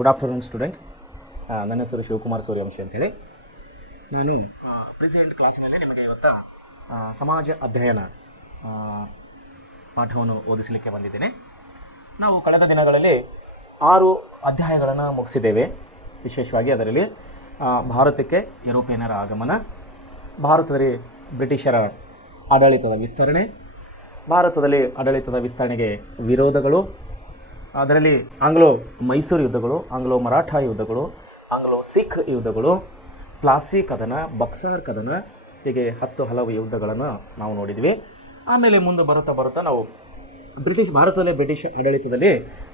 Good afternoon student. ನನ್ನ ಹೆಸರು ಶಿವಕುಮಾರ್ ಸೂರ್ಯವಂಶಿ ಅಂತೇಳಿ. ನಾನು ಪ್ರೆಸೆಂಟ್ ಕ್ಲಾಸಿನಲ್ಲಿ ನಿಮಗೆ ಇವತ್ತು ಸಮಾಜ ಅಧ್ಯಯನ ಪಾಠವನ್ನು ಓದಿಸಲಿಕ್ಕೆ ಬಂದಿದ್ದೇನೆ. ನಾವು ಕಳೆದ ದಿನಗಳಲ್ಲಿ 6 ಅಧ್ಯಾಯಗಳನ್ನು ಮುಗಿಸಿದ್ದೇವೆ. ವಿಶೇಷವಾಗಿ ಅದರಲ್ಲಿ ಭಾರತಕ್ಕೆ ಯುರೋಪಿಯನ್ನರ ಆಗಮನ, ಭಾರತದಲ್ಲಿ ಬ್ರಿಟಿಷರ ಆಡಳಿತದ ವಿಸ್ತರಣೆ, ಭಾರತದಲ್ಲಿ ಆಡಳಿತದ ವಿಸ್ತರಣೆಗೆ ವಿರೋಧಗಳು, ಅದರಲ್ಲಿ ಆಂಗ್ಲೋ ಮೈಸೂರು ಯುದ್ಧಗಳು, ಆಂಗ್ಲೋ ಮರಾಠ ಯುದ್ಧಗಳು, ಆಂಗ್ಲೋ ಸಿಖ್ ಯುದ್ಧಗಳು, ಪ್ಲಾಸಿ ಕದನ, ಬಕ್ಸಾರ್ ಕದನ, ಹೀಗೆ ಹಲವು ಯುದ್ಧಗಳನ್ನು ನಾವು ನೋಡಿದ್ವಿ. ಆಮೇಲೆ ಮುಂದೆ ಬರುತ್ತಾ ನಾವು ಭಾರತದಲ್ಲೇ ಬ್ರಿಟಿಷ್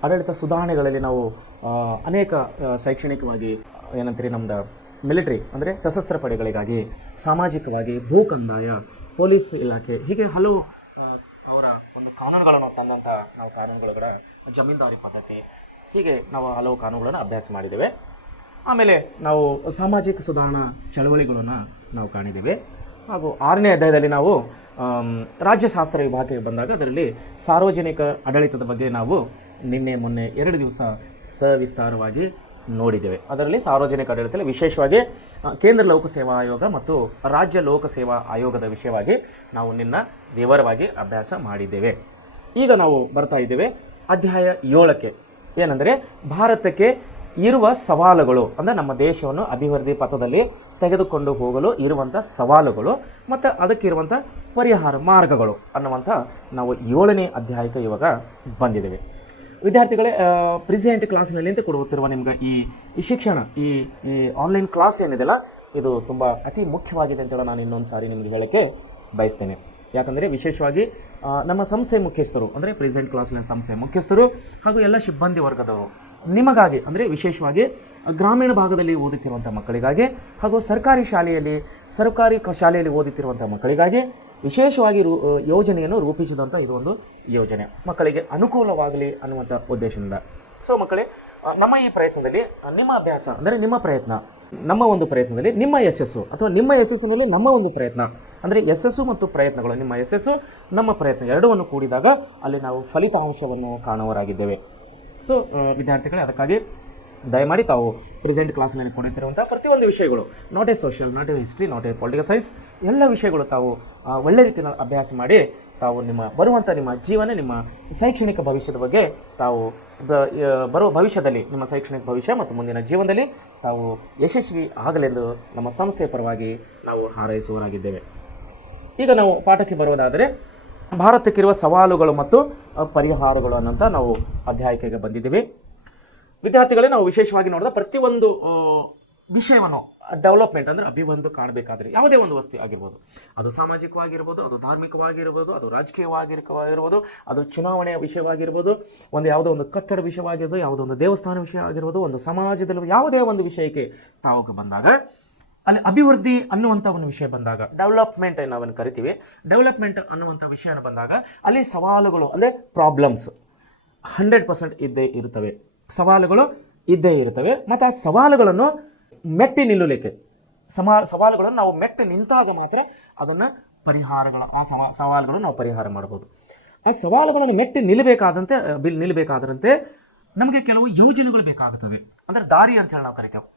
ಆಡಳಿತ ಸುಧಾರಣೆಗಳಲ್ಲಿ ನಾವು ಅನೇಕ ಶೈಕ್ಷಣಿಕವಾಗಿ ಏನಂತೀರಿ ನಮ್ಮದು ಮಿಲಿಟ್ರಿ ಅಂದರೆ ಸಶಸ್ತ್ರ ಪಡೆಗಳಿಗಾಗಿ, ಸಾಮಾಜಿಕವಾಗಿ ಭೂ ಕಂದಾಯ, ಪೊಲೀಸ್ ಇಲಾಖೆ, ಹೀಗೆ ಹಲವು ಅವರ ಒಂದು ಕಾನೂನುಗಳನ್ನು ತಂದಂಥ ನಾವು ಕಾನೂನುಗಳ ಜಮೀನ್ದಾರಿ ಪದ್ಧತಿ, ಹೀಗೆ ನಾವು ಹಲವು ಕಾನೂನುಗಳನ್ನು ಅಭ್ಯಾಸ ಮಾಡಿದ್ದೇವೆ. ಆಮೇಲೆ ನಾವು ಸಾಮಾಜಿಕ ಸುಧಾರಣಾ ಚಳವಳಿಗಳನ್ನು ನಾವು ಕಾಣಿದ್ದೇವೆ. ಹಾಗೂ 6ನೇ ಅಧ್ಯಾಯದಲ್ಲಿ ನಾವು ರಾಜ್ಯಶಾಸ್ತ್ರ ವಿಭಾಗಕ್ಕೆ ಬಂದಾಗ ಅದರಲ್ಲಿ ಸಾರ್ವಜನಿಕ ಆಡಳಿತದ ಬಗ್ಗೆ ನಾವು ಮೊನ್ನೆ 2 ದಿವಸ ಸವಿಸ್ತಾರವಾಗಿ ನೋಡಿದ್ದೇವೆ. ಅದರಲ್ಲಿ ಸಾರ್ವಜನಿಕ ಆಡಳಿತದಲ್ಲಿ ವಿಶೇಷವಾಗಿ ಕೇಂದ್ರ ಲೋಕಸೇವಾ ಆಯೋಗ ಮತ್ತು ರಾಜ್ಯ ಲೋಕಸೇವಾ ಆಯೋಗದ ವಿಷಯವಾಗಿ ನಾವು ವಿವರವಾಗಿ ಅಭ್ಯಾಸ ಮಾಡಿದ್ದೇವೆ. ಈಗ ನಾವು ಬರ್ತಾ ಇದ್ದೇವೆ ಅಧ್ಯಾಯ 7ಕ್ಕೆ. ಏನಂದರೆ ಭಾರತಕ್ಕೆ ಇರುವ ಸವಾಲುಗಳು, ಅಂದರೆ ನಮ್ಮ ದೇಶವನ್ನು ಅಭಿವೃದ್ಧಿ ಪಥದಲ್ಲಿ ತೆಗೆದುಕೊಂಡು ಹೋಗಲು ಇರುವಂಥ ಸವಾಲುಗಳು ಮತ್ತು ಅದಕ್ಕಿರುವಂಥ ಪರಿಹಾರ ಮಾರ್ಗಗಳು ಅನ್ನುವಂಥ ನಾವು 7ನೇ ಅಧ್ಯಾಯಕ್ಕೆ ಇವಾಗ ಬಂದಿದ್ದೇವೆ. ವಿದ್ಯಾರ್ಥಿಗಳೇ, ಪ್ರೆಸೆಂಟ್ ಕ್ಲಾಸ್ನಲ್ಲಿ ಅಂತ ಕೊಡುತ್ತಿರುವ ನಿಮ್ಗೆ ಈ ಶಿಕ್ಷಣ, ಈ ಆನ್ಲೈನ್ ಕ್ಲಾಸ್ ಏನಿದೆಯಲ್ಲ, ಇದು ತುಂಬ ಅತಿ ಮುಖ್ಯವಾಗಿದೆ ಅಂತೇಳಿ ನಾನು ಇನ್ನೊಂದು ಸಾರಿ ನಿಮಗೆ ಹೇಳೋಕ್ಕೆ ಬಯಸ್ತೇನೆ. ಯಾಕಂದರೆ ವಿಶೇಷವಾಗಿ ನಮ್ಮ ಸಂಸ್ಥೆ ಮುಖ್ಯಸ್ಥರು, ಅಂದರೆ ಪ್ರೆಸೆಂಟ್ ಕ್ಲಾಸ್ನ ಸಂಸ್ಥೆ ಮುಖ್ಯಸ್ಥರು ಹಾಗೂ ಎಲ್ಲ ಸಿಬ್ಬಂದಿ ವರ್ಗದವರು ನಿಮಗಾಗಿ, ಅಂದರೆ ವಿಶೇಷವಾಗಿ ಗ್ರಾಮೀಣ ಭಾಗದಲ್ಲಿ ಓದುತ್ತಿರುವಂಥ ಮಕ್ಕಳಿಗಾಗಿ ಹಾಗೂ ಸರ್ಕಾರಿ ಶಾಲೆಯಲ್ಲಿ ಓದುತ್ತಿರುವಂಥ ಮಕ್ಕಳಿಗಾಗಿ ವಿಶೇಷವಾಗಿ ಯೋಜನೆಯನ್ನು ರೂಪಿಸಿದಂಥ ಇದು ಒಂದು ಯೋಜನೆ ಮಕ್ಕಳಿಗೆ ಅನುಕೂಲವಾಗಲಿ ಅನ್ನುವಂಥ ಉದ್ದೇಶದಿಂದ. ಸೊ ಮಕ್ಕಳೇ, ನಮ್ಮ ಈ ಪ್ರಯತ್ನದಲ್ಲಿ ನಿಮ್ಮ ಅಭ್ಯಾಸ ಅಂದರೆ ನಿಮ್ಮ ಪ್ರಯತ್ನ, ನಮ್ಮ ಒಂದು ಪ್ರಯತ್ನದಲ್ಲಿ ನಿಮ್ಮ ಯಶಸ್ಸು ಅಥವಾ ನಿಮ್ಮ ಯಶಸ್ಸಿನಲ್ಲಿ ನಮ್ಮ ಒಂದು ಪ್ರಯತ್ನ, ಅಂದರೆ ಯಶಸ್ಸು ಮತ್ತು ಪ್ರಯತ್ನಗಳು, ನಿಮ್ಮ ಯಶಸ್ಸು ನಮ್ಮ ಪ್ರಯತ್ನ ಎರಡವನ್ನು ಕೂಡಿದಾಗ ಅಲ್ಲಿ ನಾವು ಫಲಿತಾಂಶವನ್ನು ಕಾಣುವರಾಗಿದ್ದೇವೆ. ಸೊ ವಿದ್ಯಾರ್ಥಿಗಳೇ, ಅದಕ್ಕಾಗಿ ದಯಮಾಡಿ ತಾವು ಪ್ರೆಸೆಂಟ್ ಕ್ಲಾಸ್ನಲ್ಲಿ ಕೊಡುತ್ತಿರುವಂಥ ಪ್ರತಿಯೊಂದು ವಿಷಯಗಳು, not A social, not A history, not A political science, ಎಲ್ಲ ವಿಷಯಗಳು ತಾವು ಒಳ್ಳೆ ರೀತಿಯ ಅಭ್ಯಾಸ ಮಾಡಿ ತಾವು ಬರುವಂಥ ನಿಮ್ಮ ಜೀವನ, ನಿಮ್ಮ ಶೈಕ್ಷಣಿಕ ಭವಿಷ್ಯದ ಬಗ್ಗೆ ತಾವು ಬರುವ ಭವಿಷ್ಯದಲ್ಲಿ ನಿಮ್ಮ ಶೈಕ್ಷಣಿಕ ಭವಿಷ್ಯ ಮತ್ತು ಮುಂದಿನ ಜೀವನದಲ್ಲಿ ತಾವು ಯಶಸ್ವಿ ಆಗಲೆಂದು ನಮ್ಮ ಸಂಸ್ಥೆಯ ಪರವಾಗಿ ನಾವು ಹಾರೈಸುವರಾಗಿದ್ದೇವೆ. ಈಗ ನಾವು ಪಾಠಕ್ಕೆ ಬರುವುದಾದರೆ ಭಾರತಕ್ಕಿರುವ ಸವಾಲುಗಳು ಮತ್ತು ಪರಿಹಾರಗಳು ಅನ್ನೋಂಥ ನಾವು ಅಧ್ಯಾಯಕ್ಕೆ ಬಂದಿದ್ದೀವಿ. ವಿದ್ಯಾರ್ಥಿಗಳೇ, ನಾವು ವಿಶೇಷವಾಗಿ ನೋಡಿದ ಪ್ರತಿಯೊಂದು ವಿಷಯವನ್ನು ಡೆವಲಪ್ಮೆಂಟ್ ಅಂದರೆ ಅಭಿವೃದ್ಧಿ ಕಾಣಬೇಕಾದ್ರೆ ಯಾವುದೇ ಒಂದು ವಸ್ತು ಆಗಿರ್ಬೋದು, ಅದು ಸಾಮಾಜಿಕವಾಗಿರ್ಬೋದು, ಅದು ಧಾರ್ಮಿಕವಾಗಿರ್ಬೋದು, ಅದು ರಾಜಕೀಯವಾಗಿರ್ಬೋದು, ಅದು ಚುನಾವಣೆಯ ವಿಷಯವಾಗಿರ್ಬೋದು, ಯಾವುದೋ ಒಂದು ಕಟ್ಟಡ ವಿಷಯವಾಗಿರ್ಬೋದು, ಯಾವುದೋ ಒಂದು ದೇವಸ್ಥಾನ ವಿಷಯ ಆಗಿರ್ಬೋದು, ಒಂದು ಸಮಾಜದಲ್ಲಿ ಯಾವುದೇ ಒಂದು ವಿಷಯಕ್ಕೆ ತಾವು ಬಂದಾಗ ಅಲ್ಲಿ ಅಭಿವೃದ್ಧಿ ಅನ್ನುವಂಥ ಒಂದು ವಿಷಯ ಬಂದಾಗ, ಡೆವಲಪ್ಮೆಂಟ್ ನಾವನ್ನು ಕರಿತೀವಿ, ಡೆವಲಪ್ಮೆಂಟ್ ಅನ್ನುವಂಥ ವಿಷಯ ಬಂದಾಗ ಅಲ್ಲಿ ಸವಾಲುಗಳು ಅಂದರೆ ಪ್ರಾಬ್ಲಮ್ಸ್ 100% ಇದ್ದೇ ಇರ್ತವೆ. ಸವಾಲುಗಳು ಇದ್ದೇ ಇರ್ತವೆ. ಮತ್ತು ಆ ಸವಾಲುಗಳನ್ನು ಮೆಟ್ಟಿ ನಿಲ್ಲಲಿಕ್ಕೆ, ಸವಾಲುಗಳನ್ನು ನಾವು ಮೆಟ್ಟಿ ನಿಂತಾಗ ಮಾತ್ರ ಅದನ್ನು ಸವಾಲುಗಳನ್ನು ನಾವು ಪರಿಹಾರ ಮಾಡ್ಬೋದು. ಆ ಸವಾಲುಗಳನ್ನು ಮೆಟ್ಟಿ ನಿಲ್ಲಬೇಕಾದಂತೆ ನಮಗೆ ಕೆಲವು ಯೋಜನೆಗಳು ಬೇಕಾಗುತ್ತವೆ. ಅಂದರೆ ದಾರಿ ಅಂತ ಹೇಳಿ ನಾವು ಕರಿತೇವೆ.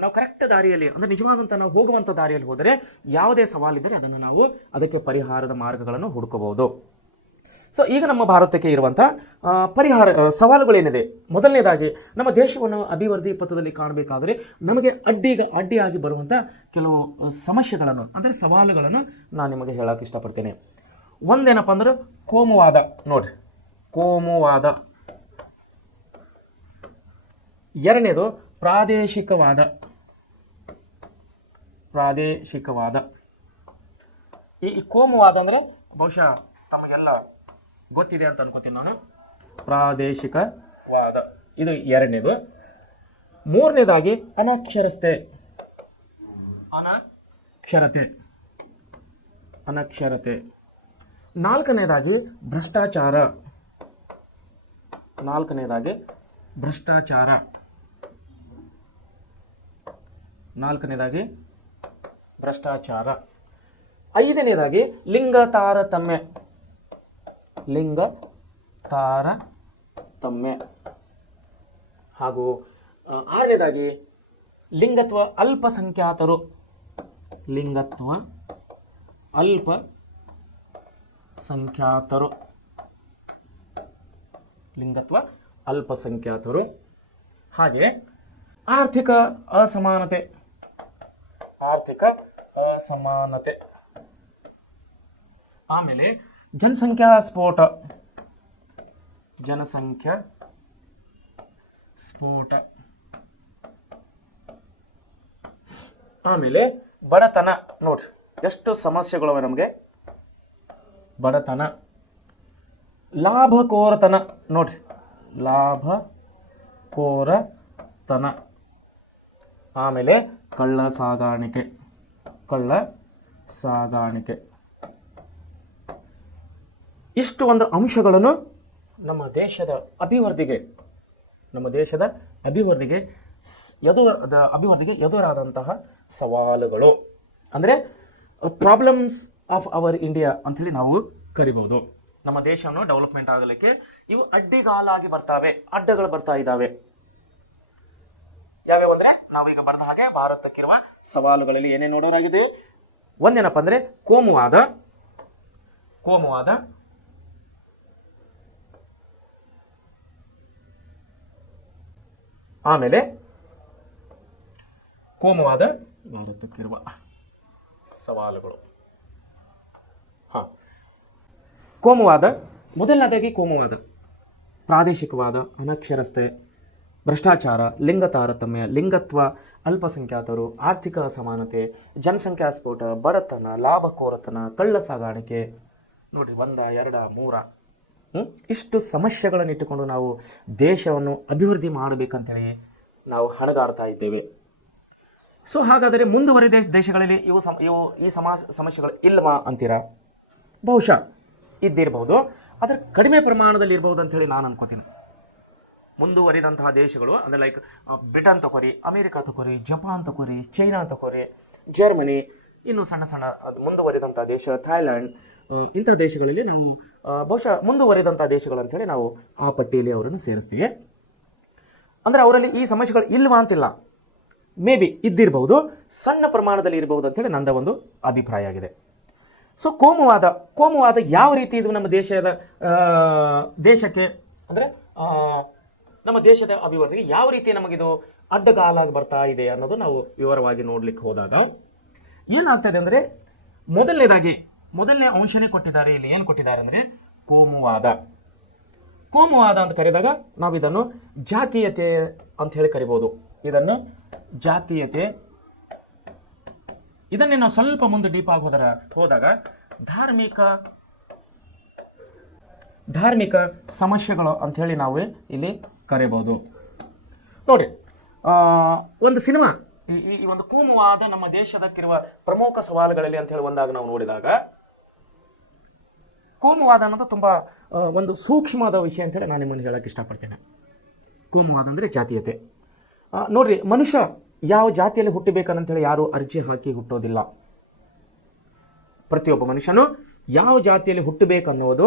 ನಾವು ಕರೆಕ್ಟ್ ದಾರಿಯಲ್ಲಿ, ಅಂದರೆ ನಿಜವಾದಂಥ ನಾವು ಹೋಗುವಂಥ ದಾರಿಯಲ್ಲಿ ಹೋದರೆ ಯಾವುದೇ ಸವಾಲಿದ್ದರೆ ಅದನ್ನು ಅದಕ್ಕೆ ಪರಿಹಾರದ ಮಾರ್ಗಗಳನ್ನು ಹುಡುಕಬಹುದು. ಸೊ ಈಗ ನಮ್ಮ ಭಾರತಕ್ಕೆ ಇರುವಂಥ ಸವಾಲುಗಳೇನಿದೆ, ಮೊದಲನೇದಾಗಿ ನಮ್ಮ ದೇಶವನ್ನು ಅಭಿವೃದ್ಧಿ ಪಥದಲ್ಲಿ ಕಾಣಬೇಕಾದರೆ ನಮಗೆ ಅಡ್ಡಿಯಾಗಿ ಬರುವಂಥ ಕೆಲವು ಸಮಸ್ಯೆಗಳನ್ನು, ಅಂದರೆ ಸವಾಲುಗಳನ್ನು ನಾನು ನಿಮಗೆ ಹೇಳೋಕೆ ಇಷ್ಟಪಡ್ತೇನೆ. ಒಂದೇನಪ್ಪ ಅಂದ್ರೆ ಕೋಮುವಾದ. ನೋಡ್ರಿ, ಕೋಮುವಾದ. ಎರಡನೇದು ಪ್ರಾದೇಶಿಕವಾದ. ಈ ಕೋಮುವಾದ ಅಂದರೆ ಬಹುಶಃ ತಮಗೆಲ್ಲ ಗೊತ್ತಿದೆ ಅಂತ ಅನ್ಕೋತೀನಿ ನಾನು. ಪ್ರಾದೇಶಿಕವಾದ ಇದು ಎರಡನೇದು. ಮೂರನೇದಾಗಿ ಅನಕ್ಷರತೆ. ನಾಲ್ಕನೇದಾಗಿ ಭ್ರಷ್ಟಾಚಾರ. ಐದನೇದಾಗಿ ಲಿಂಗ ತಾರತಮ್ಯ. ಹಾಗೂ ಆರನೇದಾಗಿ ಲಿಂಗತ್ವ ಅಲ್ಪಸಂಖ್ಯಾತರು. ಲಿಂಗತ್ವ ಅಲ್ಪಸಂಖ್ಯಾತರು. ಲಿಂಗತ್ವ ಅಲ್ಪಸಂಖ್ಯಾತರು. ಹಾಗೆ ಆರ್ಥಿಕ ಅಸಮಾನತೆ. ಆರ್ಥಿಕ ಅಸಮಾನತೆ. ಆಮೇಲೆ ಜನಸಂಖ್ಯಾ ಸ್ಫೋಟ. ಜನಸಂಖ್ಯಾ ಸ್ಫೋಟ. ಆಮೇಲೆ ಬಡತನ. ನೋಡ್ರಿ ಎಷ್ಟು ಸಮಸ್ಯೆಗಳವೆ ನಮಗೆ. ಬಡತನ, ಲಾಭಕೋರತನ. ನೋಡ್ರಿ ಲಾಭಕೋರತನ. ಆಮೇಲೆ ಕಳ್ಳ ಸಾಗಾಣಿಕೆ. ಕಳ್ಳ ಸಾಗಾಣಿಕೆ. ಇಷ್ಟು ಒಂದು ಅಂಶಗಳನ್ನು ನಮ್ಮ ದೇಶದ ಅಭಿವೃದ್ಧಿಗೆ ಎದುರಾದಂತಹ ಸವಾಲುಗಳು, ಅಂದರೆ ಪ್ರಾಬ್ಲಮ್ಸ್ ಆಫ್ ಅವರ್ ಇಂಡಿಯಾ ಅಂಥೇಳಿ ನಾವು ಕರಿಬಹುದು. ನಮ್ಮ ದೇಶವನ್ನು ಡೆವಲಪ್ಮೆಂಟ್ ಆಗಲಿಕ್ಕೆ ಇವು ಅಡ್ಡಿಗಾಲಾಗಿ ಅಡ್ಡಗಳು ಬರ್ತಾ ಇದ್ದಾವೆ. ಯಾವ್ಯಾವ ಅಂದರೆ ನಾವೀಗ ಬರ್ದ ಹಾಗೆ ಭಾರತಕ್ಕಿರುವ ಸವಾಲುಗಳಲ್ಲಿ ಏನೇ ನೋಡೋರಾಗಿದೆ. ಒಂದೇನಪ್ಪ ಅಂದರೆ ಕೋಮುವಾದ. ಆಮೇಲೆ ಭಾರತಕ್ಕಿರುವ ಸವಾಲುಗಳು. ಮೊದಲನೇದಾಗಿ ಕೋಮುವಾದ, ಪ್ರಾದೇಶಿಕವಾದ, ಅನಕ್ಷರತೆ, ಭ್ರಷ್ಟಾಚಾರ, ಲಿಂಗ ತಾರತಮ್ಯ, ಲಿಂಗತ್ವ, ಅಲ್ಪಸಂಖ್ಯಾತರು, ಆರ್ಥಿಕ ಅಸಮಾನತೆ, ಜನಸಂಖ್ಯಾ ಸ್ಫೋಟ, ಬಡತನ, ಲಾಭಕೋರತನ, ಕಳ್ಳ ಸಾಗಾಣಿಕೆ. ನೋಡಿರಿ 1 2 3 ಇಷ್ಟು ಸಮಸ್ಯೆಗಳನ್ನು ಇಟ್ಟುಕೊಂಡು ನಾವು ದೇಶವನ್ನು ಅಭಿವೃದ್ಧಿ ಮಾಡಬೇಕಂತೇಳಿ ನಾವು ಹಣಗಾಡ್ತಾ ಇದ್ದೇವೆ. ಸೊ ಹಾಗಾದರೆ ಮುಂದುವರಿದ ದೇಶಗಳಲ್ಲಿ ಈ ಸಮಸ್ಯೆಗಳು ಇಲ್ಲವಾ ಅಂತೀರಾ? ಬಹುಶಃ ಇದ್ದಿರಬಹುದು, ಆದರೆ ಕಡಿಮೆ ಪ್ರಮಾಣದಲ್ಲಿ ಇರಬಹುದು ಅಂತೇಳಿ ನಾನು ಅನ್ಕೋತೀನಿ. ಮುಂದುವರಿದಂತಹ ದೇಶಗಳು ಅಂದರೆ ಲೈಕ್ ಬ್ರಿಟನ್ ತಗೋರಿ, ಅಮೇರಿಕಾ ತಗೋರಿ, ಜಪಾನ್ ತಗೋರಿ, ಚೈನಾ ತಗೋರಿ, ಜರ್ಮನಿ, ಇನ್ನು ಸಣ್ಣ ಮುಂದುವರಿದಂಥ ದೇಶ ಥಾಯ್ಲ್ಯಾಂಡ್, ಇಂಥ ದೇಶಗಳಲ್ಲಿ ನಾವು ಬಹುಶಃ ಮುಂದುವರಿದಂಥ ದೇಶಗಳು ಅಂತೇಳಿ ನಾವು ಆ ಪಟ್ಟಿಯಲ್ಲಿ ಅವರನ್ನು ಸೇರಿಸ್ತೀವಿ. ಅಂದರೆ ಅವರಲ್ಲಿ ಈ ಸಮಸ್ಯೆಗಳು ಇಲ್ವಾ ಅಂತಿಲ್ಲ, ಮೇ ಬಿ ಇದ್ದಿರಬಹುದು, ಸಣ್ಣ ಪ್ರಮಾಣದಲ್ಲಿ ಇರಬಹುದು ಅಂತೇಳಿ ನನ್ನ ಒಂದು ಅಭಿಪ್ರಾಯ ಆಗಿದೆ. ಸೊ ಕೋಮುವಾದ ಯಾವ ರೀತಿ ಇದು ನಮ್ಮ ದೇಶಕ್ಕೆ ಅಂದರೆ ನಮ್ಮ ದೇಶದ ಅಭಿವೃದ್ಧಿಗೆ ಯಾವ ರೀತಿ ನಮಗಿದು ಅಡ್ಡಗಾಲಾಗಿ ಬರ್ತಾ ಇದೆ ಅನ್ನೋದು ನಾವು ವಿವರವಾಗಿ ನೋಡ್ಲಿಕ್ಕೆ ಹೋದಾಗ ಏನಾಗ್ತದೆ ಅಂದರೆ, ಮೊದಲನೇ ಅಂಶನೇ ಕೊಟ್ಟಿದ್ದಾರೆ. ಇಲ್ಲಿ ಏನು ಕೊಟ್ಟಿದ್ದಾರೆ ಅಂದರೆ ಕೋಮುವಾದ ಅಂತ ಕರೆದಾಗ ನಾವು ಇದನ್ನು ಜಾತೀಯತೆ ಅಂತ ಹೇಳಿ ಕರಿಬಹುದು. ಇದನ್ನು ಜಾತೀಯತೆ. ಇದನ್ನೇ ನಾವು ಸ್ವಲ್ಪ ಮುಂದೆ ಡೀಪ್ ಆಗಿ ಹೋದಾಗ ಧಾರ್ಮಿಕ ಸಮಸ್ಯೆಗಳು ಅಂತ ಹೇಳಿ ನಾವು ಇಲ್ಲಿ ಕರೆಯಬಹುದು. ನೋಡಿ, ಒಂದು ಸಿನಿಮಾ, ಈ ಒಂದು ಕೋಮುವಾದ ನಮ್ಮ ದೇಶದಕ್ಕಿರುವ ಪ್ರಮುಖ ಸವಾಲುಗಳಲ್ಲಿ ಅಂತ ಹೇಳಿ ಒಂದಾಗ ನಾವು ನೋಡಿದಾಗ, ಕೋಮುವಾದ ಅನ್ನೋದು ತುಂಬ ಒಂದು ಸೂಕ್ಷ್ಮವಾದ ವಿಷಯ ಅಂತೇಳಿ ನಾನು ನಿಮ್ಮನ್ನು ಹೇಳಕ್ಕೆ ಇಷ್ಟಪಡ್ತೇನೆ. ಕೋಮುವಾದ ಅಂದರೆ ಜಾತೀಯತೆ. ನೋಡ್ರಿ, ಮನುಷ್ಯ ಯಾವ ಜಾತಿಯಲ್ಲಿ ಹುಟ್ಟಬೇಕಂತೇಳಿ ಯಾರು ಅರ್ಜಿ ಹಾಕಿ ಹುಟ್ಟೋದಿಲ್ಲ. ಪ್ರತಿಯೊಬ್ಬ ಮನುಷ್ಯನು ಯಾವ ಜಾತಿಯಲ್ಲಿ ಹುಟ್ಟಬೇಕನ್ನೋದು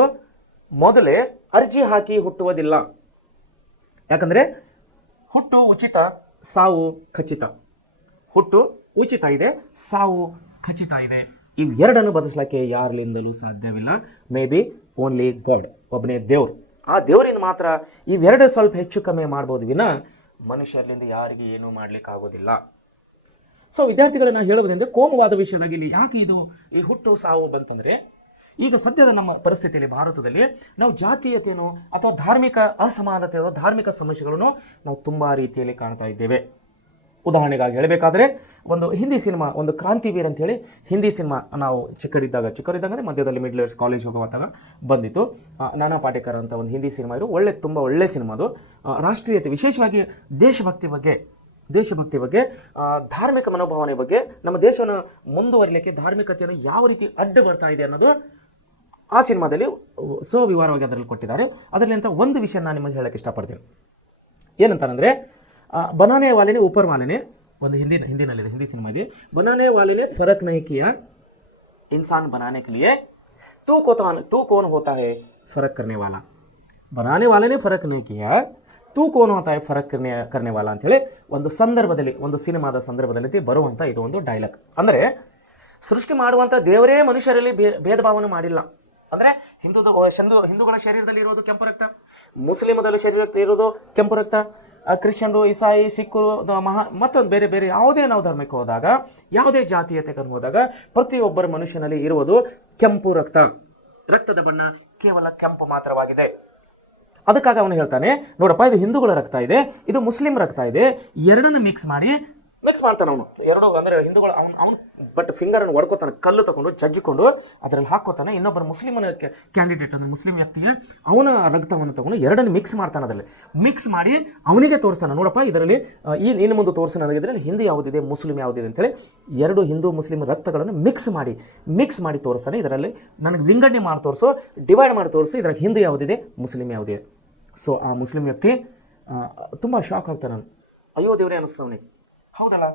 ಮೊದಲೇ ಅರ್ಜಿ ಹಾಕಿ ಹುಟ್ಟುವುದಿಲ್ಲ. ಯಾಕಂದರೆ ಹುಟ್ಟು ಉಚಿತ, ಸಾವು ಖಚಿತ. ಹುಟ್ಟು ಉಚಿತ ಇದೆ, ಸಾವು ಖಚಿತ ಇದೆ. ಇವೆರಡನ್ನು ಬದಲಿಸಲಿಕ್ಕೆ ಯಾರಿಂದಲೂ ಸಾಧ್ಯವಿಲ್ಲ. ಮೇ ಬಿ ಓನ್ಲಿ ಗಾಡ್, ಒಬ್ಬನೇ ದೇವ್ರು. ಆ ದೇವರಿಂದ ಮಾತ್ರ ಇವೆರಡು ಸ್ವಲ್ಪ ಹೆಚ್ಚು ಕಮ್ಮಿ ಮಾಡ್ಬೋದು ವಿನ ಮನುಷ್ಯರಿಂದ ಯಾರಿಗೆ ಏನೂ ಮಾಡ್ಲಿಕ್ಕೆ ಆಗೋದಿಲ್ಲ. ಸೊ ವಿದ್ಯಾರ್ಥಿಗಳನ್ನ ಹೇಳುವುದೆಂದರೆ, ಕೋಮುವಾದ ವಿಷಯದಾಗ ಇಲ್ಲಿ ಯಾಕೆ ಈ ಹುಟ್ಟು ಸಾವು ಬಂತಂದರೆ, ಈಗ ಸದ್ಯದ ನಮ್ಮ ಪರಿಸ್ಥಿತಿಯಲ್ಲಿ ಭಾರತದಲ್ಲಿ ನಾವು ಜಾತೀಯತೆಯನ್ನು ಅಥವಾ ಧಾರ್ಮಿಕ ಅಸಮಾನತೆಯೋ ಧಾರ್ಮಿಕ ಸಮಸ್ಯೆಗಳನ್ನು ನಾವು ತುಂಬ ರೀತಿಯಲ್ಲಿ ಕಾಣ್ತಾ ಇದ್ದೇವೆ. ಉದಾಹರಣೆಗಾಗಿ ಹೇಳಬೇಕಾದ್ರೆ, ಒಂದು ಹಿಂದಿ ಸಿನಿಮಾ, ಒಂದು ಕ್ರಾಂತಿವೀರ್ ಅಂತೇಳಿ ಹಿಂದಿ ಸಿನಿಮಾ ನಾವು ಚಿಕ್ಕರಿದ್ದಾಗ ಮಧ್ಯದಲ್ಲಿ ಮಿಡ್ಲ್ ಇಯರ್ಸ್ ಕಾಲೇಜ್ ಹೋಗುವಾಗ ಬಂದಿತ್ತು. ನಾನಾ ಪಾಟೇಕರ್ ಅಂತ ಒಂದು ಹಿಂದಿ ಸಿನಿಮಾ ತುಂಬ ಒಳ್ಳೆ ಸಿನಿಮಾ. ಅದು ರಾಷ್ಟ್ರೀಯತೆ, ವಿಶೇಷವಾಗಿ ದೇಶಭಕ್ತಿ ಬಗ್ಗೆ, ಧಾರ್ಮಿಕ ಮನೋಭಾವನೆ ಬಗ್ಗೆ, ನಮ್ಮ ದೇಶವನ್ನು ಮುಂದುವರಲಿಕ್ಕೆ ಧಾರ್ಮಿಕತೆಯನ್ನು ಯಾವ ರೀತಿ ಅಡ್ಡ ಬರ್ತಾ ಇದೆ ಅನ್ನೋದು ಆ ಸಿನಿಮಾದಲ್ಲಿ ಸವಿವರವಾಗಿ ಅದರಲ್ಲಿ ಕೊಟ್ಟಿದ್ದಾರೆ. ಅದರಲ್ಲಿ ಅಂತ ಒಂದು ವಿಷಯ ನಾನು ನಿಮಗೆ ಹೇಳಕ್ಕೆ ಇಷ್ಟಪಡ್ತೀನಿ. ಏನಂತಾನಂದರೆ, बनाने वाले ने ऊपर वाले ने, ಒಂದು ಹಿಂದಿನಲ್ಲಿದೆ, ಹಿಂದಿ ಸಿನಿಮಾ ಇದೆ. बनाने वाले ने फर्क नहीं किया इंसान बनाने के लिए, तू कौन होता है फर्क करने वाला. बनाने वाले ने फर्क नहीं किया, ತೂ ಕೋನೋ ಅಂತ ಫರಕ್ ಕರ್ನೆವಾಲ ಅಂತೇಳಿ ಒಂದು ಸಂದರ್ಭದಲ್ಲಿ, ಒಂದು ಸಿನಿಮಾದ ಸಂದರ್ಭದಲ್ಲಿ ಬರುವಂಥ ಇದು ಒಂದು ಡೈಲಾಗ್. ಅಂದರೆ ಸೃಷ್ಟಿ ಮಾಡುವಂಥ ದೇವರೇ ಮನುಷ್ಯರಲ್ಲಿ ಭೇದ ಭಾವನೆ ಮಾಡಿಲ್ಲ. ಅಂದರೆ ಹಿಂದೂಗಳ ಶರೀರದಲ್ಲಿ ಇರೋದು ಕೆಂಪು ರಕ್ತ, ಮುಸ್ಲಿಮದಲ್ಲಿ ಶರೀರದಲ್ಲಿ ಇರೋದು ಕೆಂಪು ರಕ್ತ, ಕ್ರಿಶ್ಚಿಯನ್ರು, ಇಸಾಯಿ, ಸಿಖ್ರು, ಮತ್ತೊಂದು ಬೇರೆ ಬೇರೆ ಯಾವುದೇ ನಾವು ಧರ್ಮಕ್ಕೆ ಹೋದಾಗ, ಯಾವುದೇ ಜಾತೀಯತೆಗೆ ಹೋದಾಗ ಪ್ರತಿಯೊಬ್ಬರ ಮನುಷ್ಯನಲ್ಲಿ ಇರುವುದು ಕೆಂಪು ರಕ್ತ. ರಕ್ತದ ಬಣ್ಣ ಕೇವಲ ಕೆಂಪು ಮಾತ್ರವಾಗಿದೆ. ಅದಕ್ಕಾಗಿ ಅವನು ಹೇಳ್ತಾನೆ, ನೋಡಪ್ಪ ಇದು ಹಿಂದೂಗಳ ರಕ್ತ ಇದೆ, ಇದು ಮುಸ್ಲಿಂ ರಕ್ತ ಇದೆ, ಎರಡನ್ನು ಮಿಕ್ಸ್ ಮಾಡ್ತಾನೆ ಅವನು. ಎರಡು ಅಂದರೆ ಹಿಂದೂಗಳು ಅವನು ಬಟ್ ಫಿಂಗರನ್ನು ಹೊಡ್ಕೋತಾನೆ, ಕಲ್ಲು ತಗೊಂಡು ಜಜ್ಜಿಕೊಂಡು ಅದರಲ್ಲಿ ಹಾಕೋತಾನೆ. ಇನ್ನೊಬ್ಬರು ಮುಸ್ಲಿಮನ ಕ್ಯಾಂಡಿಡೇಟ್ ಅಂದರೆ ಮುಸ್ಲಿಂ ವ್ಯಕ್ತಿಗೆ ಅವನ ರಕ್ತವನ್ನು ತಗೊಂಡು ಎರಡನ್ನು ಮಿಕ್ಸ್ ಮಾಡ್ತಾನೆ. ಅದರಲ್ಲಿ ಮಿಕ್ಸ್ ಮಾಡಿ ಅವನಿಗೆ ತೋರಿಸ್ತಾನೆ, ನೋಡಪ್ಪ ಇದರಲ್ಲಿ ಇನ್ನು ಮುಂದೆ ತೋರಿಸಿ ನನಗೆ ಇದರಲ್ಲಿ ಹಿಂದೂ ಯಾವುದಿದೆ, ಮುಸ್ಲಿಂ ಯಾವುದಿದೆ ಅಂತೇಳಿ ಎರಡು ಹಿಂದೂ ಮುಸ್ಲಿಂ ರಕ್ತಗಳನ್ನು ಮಿಕ್ಸ್ ಮಾಡಿ ತೋರಿಸ್ತಾನೆ. ಇದರಲ್ಲಿ ನನಗೆ ವಿಂಗಡಣೆ ಮಾಡಿ ತೋರಿಸು, ಡಿವೈಡ್ ಮಾಡಿ ತೋರಿಸು, ಇದರಲ್ಲಿ ಹಿಂದೂ ಯಾವುದಿದೆ, ಮುಸ್ಲಿಂ ಯಾವುದಿದೆ. ಸೊ ಆ ಮುಸ್ಲಿಂ ವ್ಯಕ್ತಿ ತುಂಬ ಶಾಕ್ ಆಗ್ತಾನೆ. ನಾನು ಅಯ್ಯೋ ದೇವರೇ ಅನ್ನಿಸ್ತವನಿಗೆ. ಹೌದಲ್ಲ,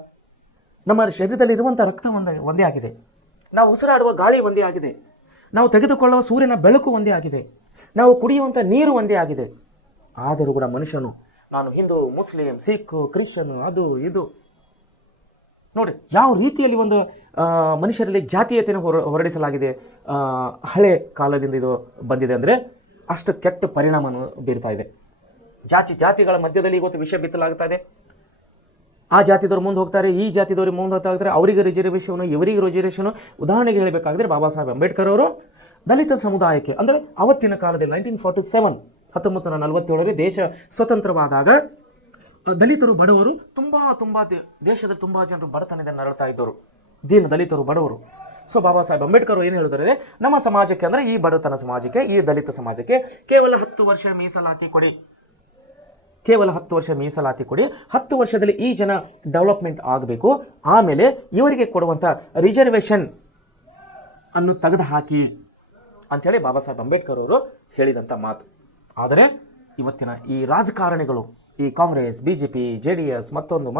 ನಮ್ಮ ಶರೀರದಲ್ಲಿ ಇರುವಂಥ ರಕ್ತ ಒಂದೇ ಆಗಿದೆ, ನಾವು ಉಸಿರಾಡುವ ಗಾಳಿ ಒಂದೇ ಆಗಿದೆ, ನಾವು ತೆಗೆದುಕೊಳ್ಳುವ ಸೂರ್ಯನ ಬೆಳಕು ಒಂದೇ ಆಗಿದೆ, ನಾವು ಕುಡಿಯುವಂಥ ನೀರು ಒಂದೇ ಆಗಿದೆ. ಆದರೂ ಕೂಡ ಮನುಷ್ಯನು ನಾನು ಹಿಂದೂ, ಮುಸ್ಲಿಂ, ಸಿಖ್, ಕ್ರಿಶ್ಚಿಯನ್, ಅದು ಇದು ನೋಡಿ ಯಾವ ರೀತಿಯಲ್ಲಿ ಒಂದು ಮನುಷ್ಯರಲ್ಲಿ ಜಾತೀಯತೆಯನ್ನು ಹೊರಡಿಸಲಾಗಿದೆ. ಹಳೆ ಕಾಲದಿಂದ ಇದು ಬಂದಿದೆ ಅಂದರೆ ಅಷ್ಟು ಕೆಟ್ಟ ಪರಿಣಾಮವನ್ನು ಬೀರ್ತಾ ಇದೆ. ಜಾತಿಗಳ ಮಧ್ಯದಲ್ಲಿ ಇವತ್ತು ವಿಷಯ ಬಿತ್ತಲಾಗ್ತಾ ಇದೆ. ಆ ಜಾತಿದವ್ರು ಮುಂದೆ ಹೋಗ್ತಾರೆ, ಈ ಜಾತಿದವ್ರಿಗೆ ಮುಂದೆ ಹೋಗ್ತಾ ಇರ್ತಾರೆ, ಅವರಿಗೆ ರಿಸರ್ವೇಷನು, ಇವರಿಗೆ ರಿಸರ್ವೇಷನು. ಉದಾಹರಣೆಗೆ ಹೇಳಬೇಕಾದ್ರೆ ಬಾಬಾ ಸಾಹೇಬ್ ಅಂಬೇಡ್ಕರ್ ಅವರು ದಲಿತ ಸಮುದಾಯಕ್ಕೆ, ಅಂದರೆ ಅವತ್ತಿನ ಕಾಲದಲ್ಲಿ 1947 1947 ದೇಶ ಸ್ವತಂತ್ರವಾದಾಗ ದಲಿತರು, ಬಡವರು ತುಂಬ ದೇಶದಲ್ಲಿ ತುಂಬ ಜನರು ಬಡತನದಿಂದ ನರಳ್ತಾ ಇದ್ದರು, ದಲಿತರು, ಬಡವರು. ಸೊ ಬಾಬಾ ಸಾಹೇಬ್ ಅಂಬೇಡ್ಕರ್ ಏನು ಹೇಳಿದರೆ, ನಮ್ಮ ಸಮಾಜಕ್ಕೆ ಅಂದರೆ ಈ ಬಡತನ ಸಮಾಜಕ್ಕೆ, ಈ ದಲಿತ ಸಮಾಜಕ್ಕೆ ಕೇವಲ 10 ವರ್ಷ ಮೀಸಲಾತಿ ಕೊಡಿ, ಕೇವಲ 10 ವರ್ಷ ಮೀಸಲಾತಿ ಕೊಡಿ, 10 ವರ್ಷದಲ್ಲಿ ಈ ಜನ ಡೆವಲಪ್ಮೆಂಟ್ ಆಗಬೇಕು, ಆಮೇಲೆ ಇವರಿಗೆ ಕೊಡುವಂಥ ರಿಸರ್ವೇಷನ್ ಅನ್ನು ತೆಗೆದು ಹಾಕಿ ಅಂಥೇಳಿ ಬಾಬಾ ಸಾಹೇಬ್ ಅಂಬೇಡ್ಕರ್ ಅವರು ಹೇಳಿದಂಥ ಮಾತು. ಆದರೆ ಇವತ್ತಿನ ಈ ರಾಜಕಾರಣಿಗಳು, ಈ ಕಾಂಗ್ರೆಸ್, BJP, JDS, ಮತ್ತೊಂದು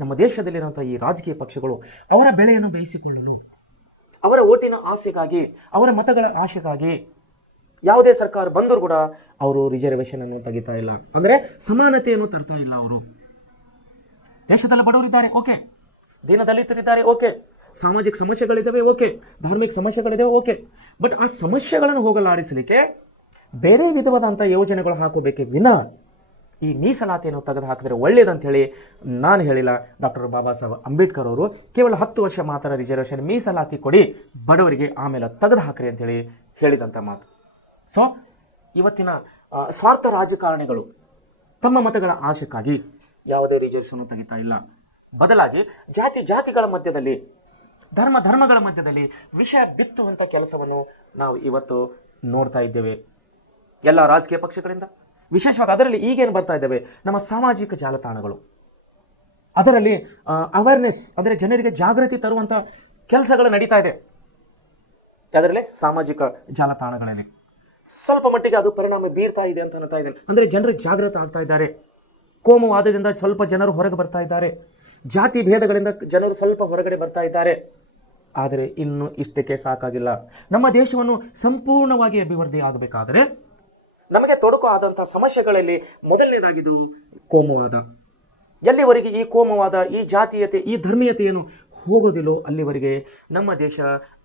ನಮ್ಮ ದೇಶದಲ್ಲಿರುವಂಥ ಈ ರಾಜಕೀಯ ಪಕ್ಷಗಳು ಅವರ ಬೆಳೆಯನ್ನು ಬೇಯಿಸಿಕೊಳ್ಳಲು, ಅವರ ಓಟಿನ ಆಸೆಗಾಗಿ, ಅವರ ಮತಗಳ ಆಶೆಗಾಗಿ ಯಾವುದೇ ಸರ್ಕಾರ ಬಂದರೂ ಕೂಡ ಅವರು ರಿಸರ್ವೇಷನ್ ಅನ್ನು ತೆಗಿತಾ ಇಲ್ಲ, ಅಂದರೆ ಸಮಾನತೆಯನ್ನು ತರ್ತಾ ಇಲ್ಲ. ಅವರು ದೇಶದಲ್ಲಿ ಬಡವರಿದ್ದಾರೆ, ಓಕೆ, ದೀನದಲಿತರಿದ್ದಾರೆ, ಓಕೆ, ಸಾಮಾಜಿಕ ಸಮಸ್ಯೆಗಳಿದ್ದಾವೆ, ಓಕೆ, ಧಾರ್ಮಿಕ ಸಮಸ್ಯೆಗಳಿದ್ದಾವೆ, ಓಕೆ, ಬಟ್ ಆ ಸಮಸ್ಯೆಗಳನ್ನು ಹೋಗಲಾಡಿಸಲಿಕ್ಕೆ ಬೇರೆ ವಿಧವಾದಂಥ ಯೋಜನೆಗಳು ಹಾಕೋಬೇಕೆ ವಿನ ಈ ಮೀಸಲಾತಿಯನ್ನು ತೆಗೆದು ಹಾಕಿದ್ರೆ ಒಳ್ಳೆಯದಂಥೇಳಿ ನಾನು ಹೇಳಿಲ್ಲ. ಡಾಕ್ಟರ್ ಬಾಬಾ ಸಾಹೇಬ್ ಅಂಬೇಡ್ಕರ್ ಅವರು ಕೇವಲ 10 ವರ್ಷ ಮಾತ್ರ ರಿಸರ್ವೇಷನ್ ಮೀಸಲಾತಿ ಕೊಡಿ ಬಡವರಿಗೆ, ಆಮೇಲೆ ತೆಗೆದು ಹಾಕ್ರಿ ಅಂತೇಳಿ ಹೇಳಿದಂಥ ಮಾತು. ಸೊ ಇವತ್ತಿನ ಸ್ವಾರ್ಥ ರಾಜಕಾರಣಿಗಳು ತಮ್ಮ ಮತಗಳ ಆಶಕ್ಕಾಗಿ ಯಾವುದೇ ರಿಸರ್ವೇಷನ್ ತೆಗಿತಾ ಇಲ್ಲ. ಬದಲಾಗಿ ಜಾತಿಗಳ ಮಧ್ಯದಲ್ಲಿ, ಧರ್ಮಗಳ ಮಧ್ಯದಲ್ಲಿ ವಿಷಯ ಬಿತ್ತುವಂಥ ಕೆಲಸವನ್ನು ನಾವು ಇವತ್ತು ನೋಡ್ತಾ ಇದ್ದೇವೆ ಎಲ್ಲ ರಾಜಕೀಯ ಪಕ್ಷಗಳಿಂದ. ವಿಶೇಷವಾಗಿ ಅದರಲ್ಲಿ ಈಗೇನು ಬರ್ತಾ ಇದ್ದೇವೆ, ನಮ್ಮ ಸಾಮಾಜಿಕ ಜಾಲತಾಣಗಳು, ಅದರಲ್ಲಿ ಅವೇರ್ನೆಸ್ ಅಂದರೆ ಜನರಿಗೆ ಜಾಗೃತಿ ತರುವಂಥ ಕೆಲಸಗಳು ನಡೀತಾ ಇದೆ. ಅದರಲ್ಲಿ ಸಾಮಾಜಿಕ ಜಾಲತಾಣಗಳಲ್ಲಿ ಸ್ವಲ್ಪ ಮಟ್ಟಿಗೆ ಅದು ಪರಿಣಾಮ ಬೀರ್ತಾ ಇದೆ ಅಂತ ಅನ್ನತಾ ಇದ್ದೇನೆ. ಅಂದರೆ ಜನರು ಜಾಗೃತ ಆಗ್ತಾ ಇದ್ದಾರೆ, ಕೋಮುವಾದದಿಂದ ಸ್ವಲ್ಪ ಜನರು ಹೊರಗೆ ಬರ್ತಾ ಇದ್ದಾರೆ, ಜಾತಿ ಭೇದಗಳಿಂದ ಜನರು ಸ್ವಲ್ಪ ಹೊರಗಡೆ ಬರ್ತಾ ಇದ್ದಾರೆ. ಆದರೆ ಇನ್ನು ಇಷ್ಟಕ್ಕೆ ಸಾಕಾಗಿಲ್ಲ. ನಮ್ಮ ದೇಶವನ್ನು ಸಂಪೂರ್ಣವಾಗಿ ಅಭಿವೃದ್ಧಿ ಆಗಬೇಕಾದರೆ ನಮಗೆ ತೊಡಕು ಆದಂಥ ಸಮಸ್ಯೆಗಳಲ್ಲಿ ಮೊದಲನೇದಾಗಿದ್ದು ಕೋಮುವಾದ. ಎಲ್ಲಿವರೆಗೆ ಈ ಕೋಮುವಾದ, ಈ ಜಾತೀಯತೆ, ಈ ಧರ್ಮೀಯತೆಯನ್ನು ಹೋಗೋದಿಲ್ಲೋ ಅಲ್ಲಿವರೆಗೆ ನಮ್ಮ ದೇಶ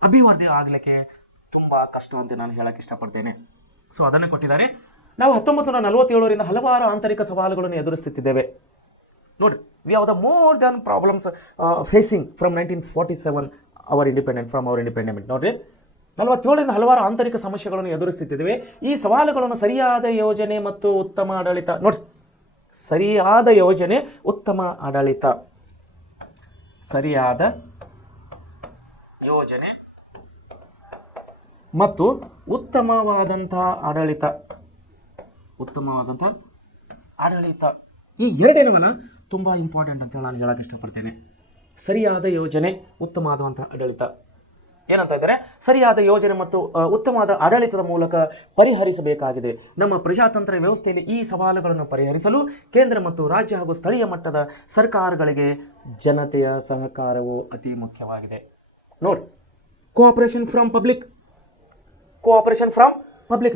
ಅಭಿವೃದ್ಧಿ ಆಗಲಿಕ್ಕೆ ತುಂಬ ಕಷ್ಟ ಅಂತ ನಾನು ಹೇಳಕ್ಕೆ ಇಷ್ಟಪಡ್ತೇನೆ. ಸೊ ಅದನ್ನು ಕೊಟ್ಟಿದ್ದಾರೆ. ನಾವು 1947ರಿಂದ ಹಲವಾರು ಆಂತರಿಕ ಸವಾಲುಗಳನ್ನು ಎದುರಿಸುತ್ತಿದ್ದೇವೆ. ನೋಡಿರಿ, we have the more than problems facing from 1947 our independent. ನೋಡಿರಿ, 47ರಿಂದ ಹಲವಾರು ಆಂತರಿಕ ಸಮಸ್ಯೆಗಳನ್ನು ಎದುರಿಸುತ್ತಿದ್ದೇವೆ. ಈ ಸವಾಲುಗಳನ್ನು ಸರಿಯಾದ ಯೋಜನೆ ಮತ್ತು ಉತ್ತಮ ಆಡಳಿತ, ನೋಡಿ, ಸರಿಯಾದ ಯೋಜನೆ, ಉತ್ತಮ ಆಡಳಿತ, ಸರಿಯಾದ ಯೋಜನೆ ಮತ್ತು ಉತ್ತಮವಾದಂಥ ಆಡಳಿತ, ಈ ಎರಡೇನವಲ್ಲ ತುಂಬ ಇಂಪಾರ್ಟೆಂಟ್ ಅಂತ ನಾನು ಹೇಳಕ್ಕೆ ಇಷ್ಟಪಡ್ತೇನೆ. ಸರಿಯಾದ ಯೋಜನೆ, ಉತ್ತಮವಾದಂಥ ಆಡಳಿತ. ಏನಂತ ಇದ್ದಾರೆ, ಸರಿಯಾದ ಯೋಜನೆ ಮತ್ತು ಉತ್ತಮವಾದ ಆಡಳಿತದ ಮೂಲಕ ಪರಿಹರಿಸಬೇಕಾಗಿದೆ. ನಮ್ಮ ಪ್ರಜಾತಂತ್ರ ವ್ಯವಸ್ಥೆಯಲ್ಲಿ ಈ ಸವಾಲುಗಳನ್ನು ಪರಿಹರಿಸಲು ಕೇಂದ್ರ ಮತ್ತು ರಾಜ್ಯ ಹಾಗೂ ಸ್ಥಳೀಯ ಮಟ್ಟದ ಸರ್ಕಾರಗಳಿಗೆ ಜನತೆಯ ಸಹಕಾರವು ಅತಿ ಮುಖ್ಯವಾಗಿದೆ. ನೋಡಿ, ಕೋಆಪರೇಷನ್ ಫ್ರಮ್ ಪಬ್ಲಿಕ್,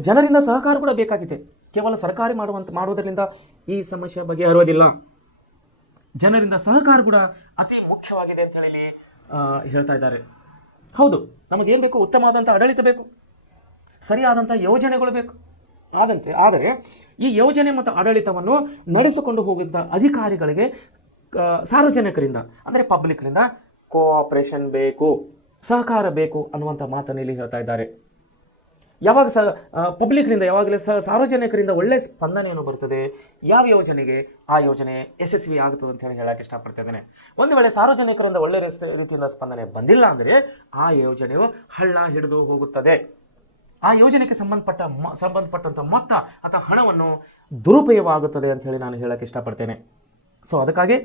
ಜನರಿಂದ ಸಹಕಾರ ಕೂಡ ಬೇಕಾಗಿದೆ. ಕೇವಲ ಸರ್ಕಾರಿ ಮಾಡುವುದರಿಂದ ಈ ಸಮಸ್ಯೆ ಬಗೆಹರುವುದಿಲ್ಲ. ಜನರಿಂದ ಸಹಕಾರ ಕೂಡ ಅತಿ ಮುಖ್ಯವಾಗಿದೆ ಅಂತ ಹೇಳಿ ಹೇಳ್ತಾ ಇದ್ದಾರೆ. ಹೌದು, ನಮಗೇನು ಬೇಕು? ಉತ್ತಮವಾದಂಥ ಆಡಳಿತ ಬೇಕು, ಸರಿಯಾದಂಥ ಯೋಜನೆಗಳು ಬೇಕು. ಆದರೆ ಈ ಯೋಜನೆ ಮತ್ತು ಆಡಳಿತವನ್ನು ನಡೆಸಿಕೊಂಡು ಹೋಗಿದ್ದ ಅಧಿಕಾರಿಗಳಿಗೆ ಸಾರ್ವಜನಿಕರಿಂದ ಅಂದರೆ ಪಬ್ಲಿಕ್ರಿಂದ ಕೋಆಪರೇಷನ್ ಬೇಕು, ಸಹಕಾರ ಬೇಕು ಅನ್ನುವಂಥ ಮಾತನ್ನು ಇಲ್ಲಿ ಹೇಳ್ತಾ ಇದ್ದಾರೆ. ಯಾವಾಗ ಪಬ್ಲಿಕ್ನಿಂದ ಯಾವಾಗಲೇ ಸಾರ್ವಜನಿಕರಿಂದ ಒಳ್ಳೆ ಸ್ಪಂದನೆಯನ್ನು ಬರ್ತದೆ, ಯಾವ ಯೋಜನೆಗೆ ಆ ಯೋಜನೆ ಯಶಸ್ವಿ ಆಗುತ್ತದೆ ಅಂತ ಹೇಳಕ್ಕೆ ಇಷ್ಟಪಡ್ತಾ ಇದ್ದೇನೆ. ಒಂದು ವೇಳೆ ಸಾರ್ವಜನಿಕರಿಂದ ಒಳ್ಳೆ ರೀತಿಯಿಂದ ಸ್ಪಂದನೆ ಬಂದಿಲ್ಲ ಅಂದರೆ ಆ ಯೋಜನೆಯು ಹಳ್ಳ ಹಿಡಿದು ಹೋಗುತ್ತದೆ. ಆ ಯೋಜನೆಗೆ ಸಂಬಂಧಪಟ್ಟಂಥ ಮೊತ್ತ ಅಥವಾ ಹಣವನ್ನು ದುರುಪಯೋಗವಾಗುತ್ತದೆ ಅಂತ ಹೇಳಿ ನಾನು ಹೇಳಕ್ಕೆ ಇಷ್ಟಪಡ್ತೇನೆ. ಸೊ ಅದಕ್ಕಾಗಿ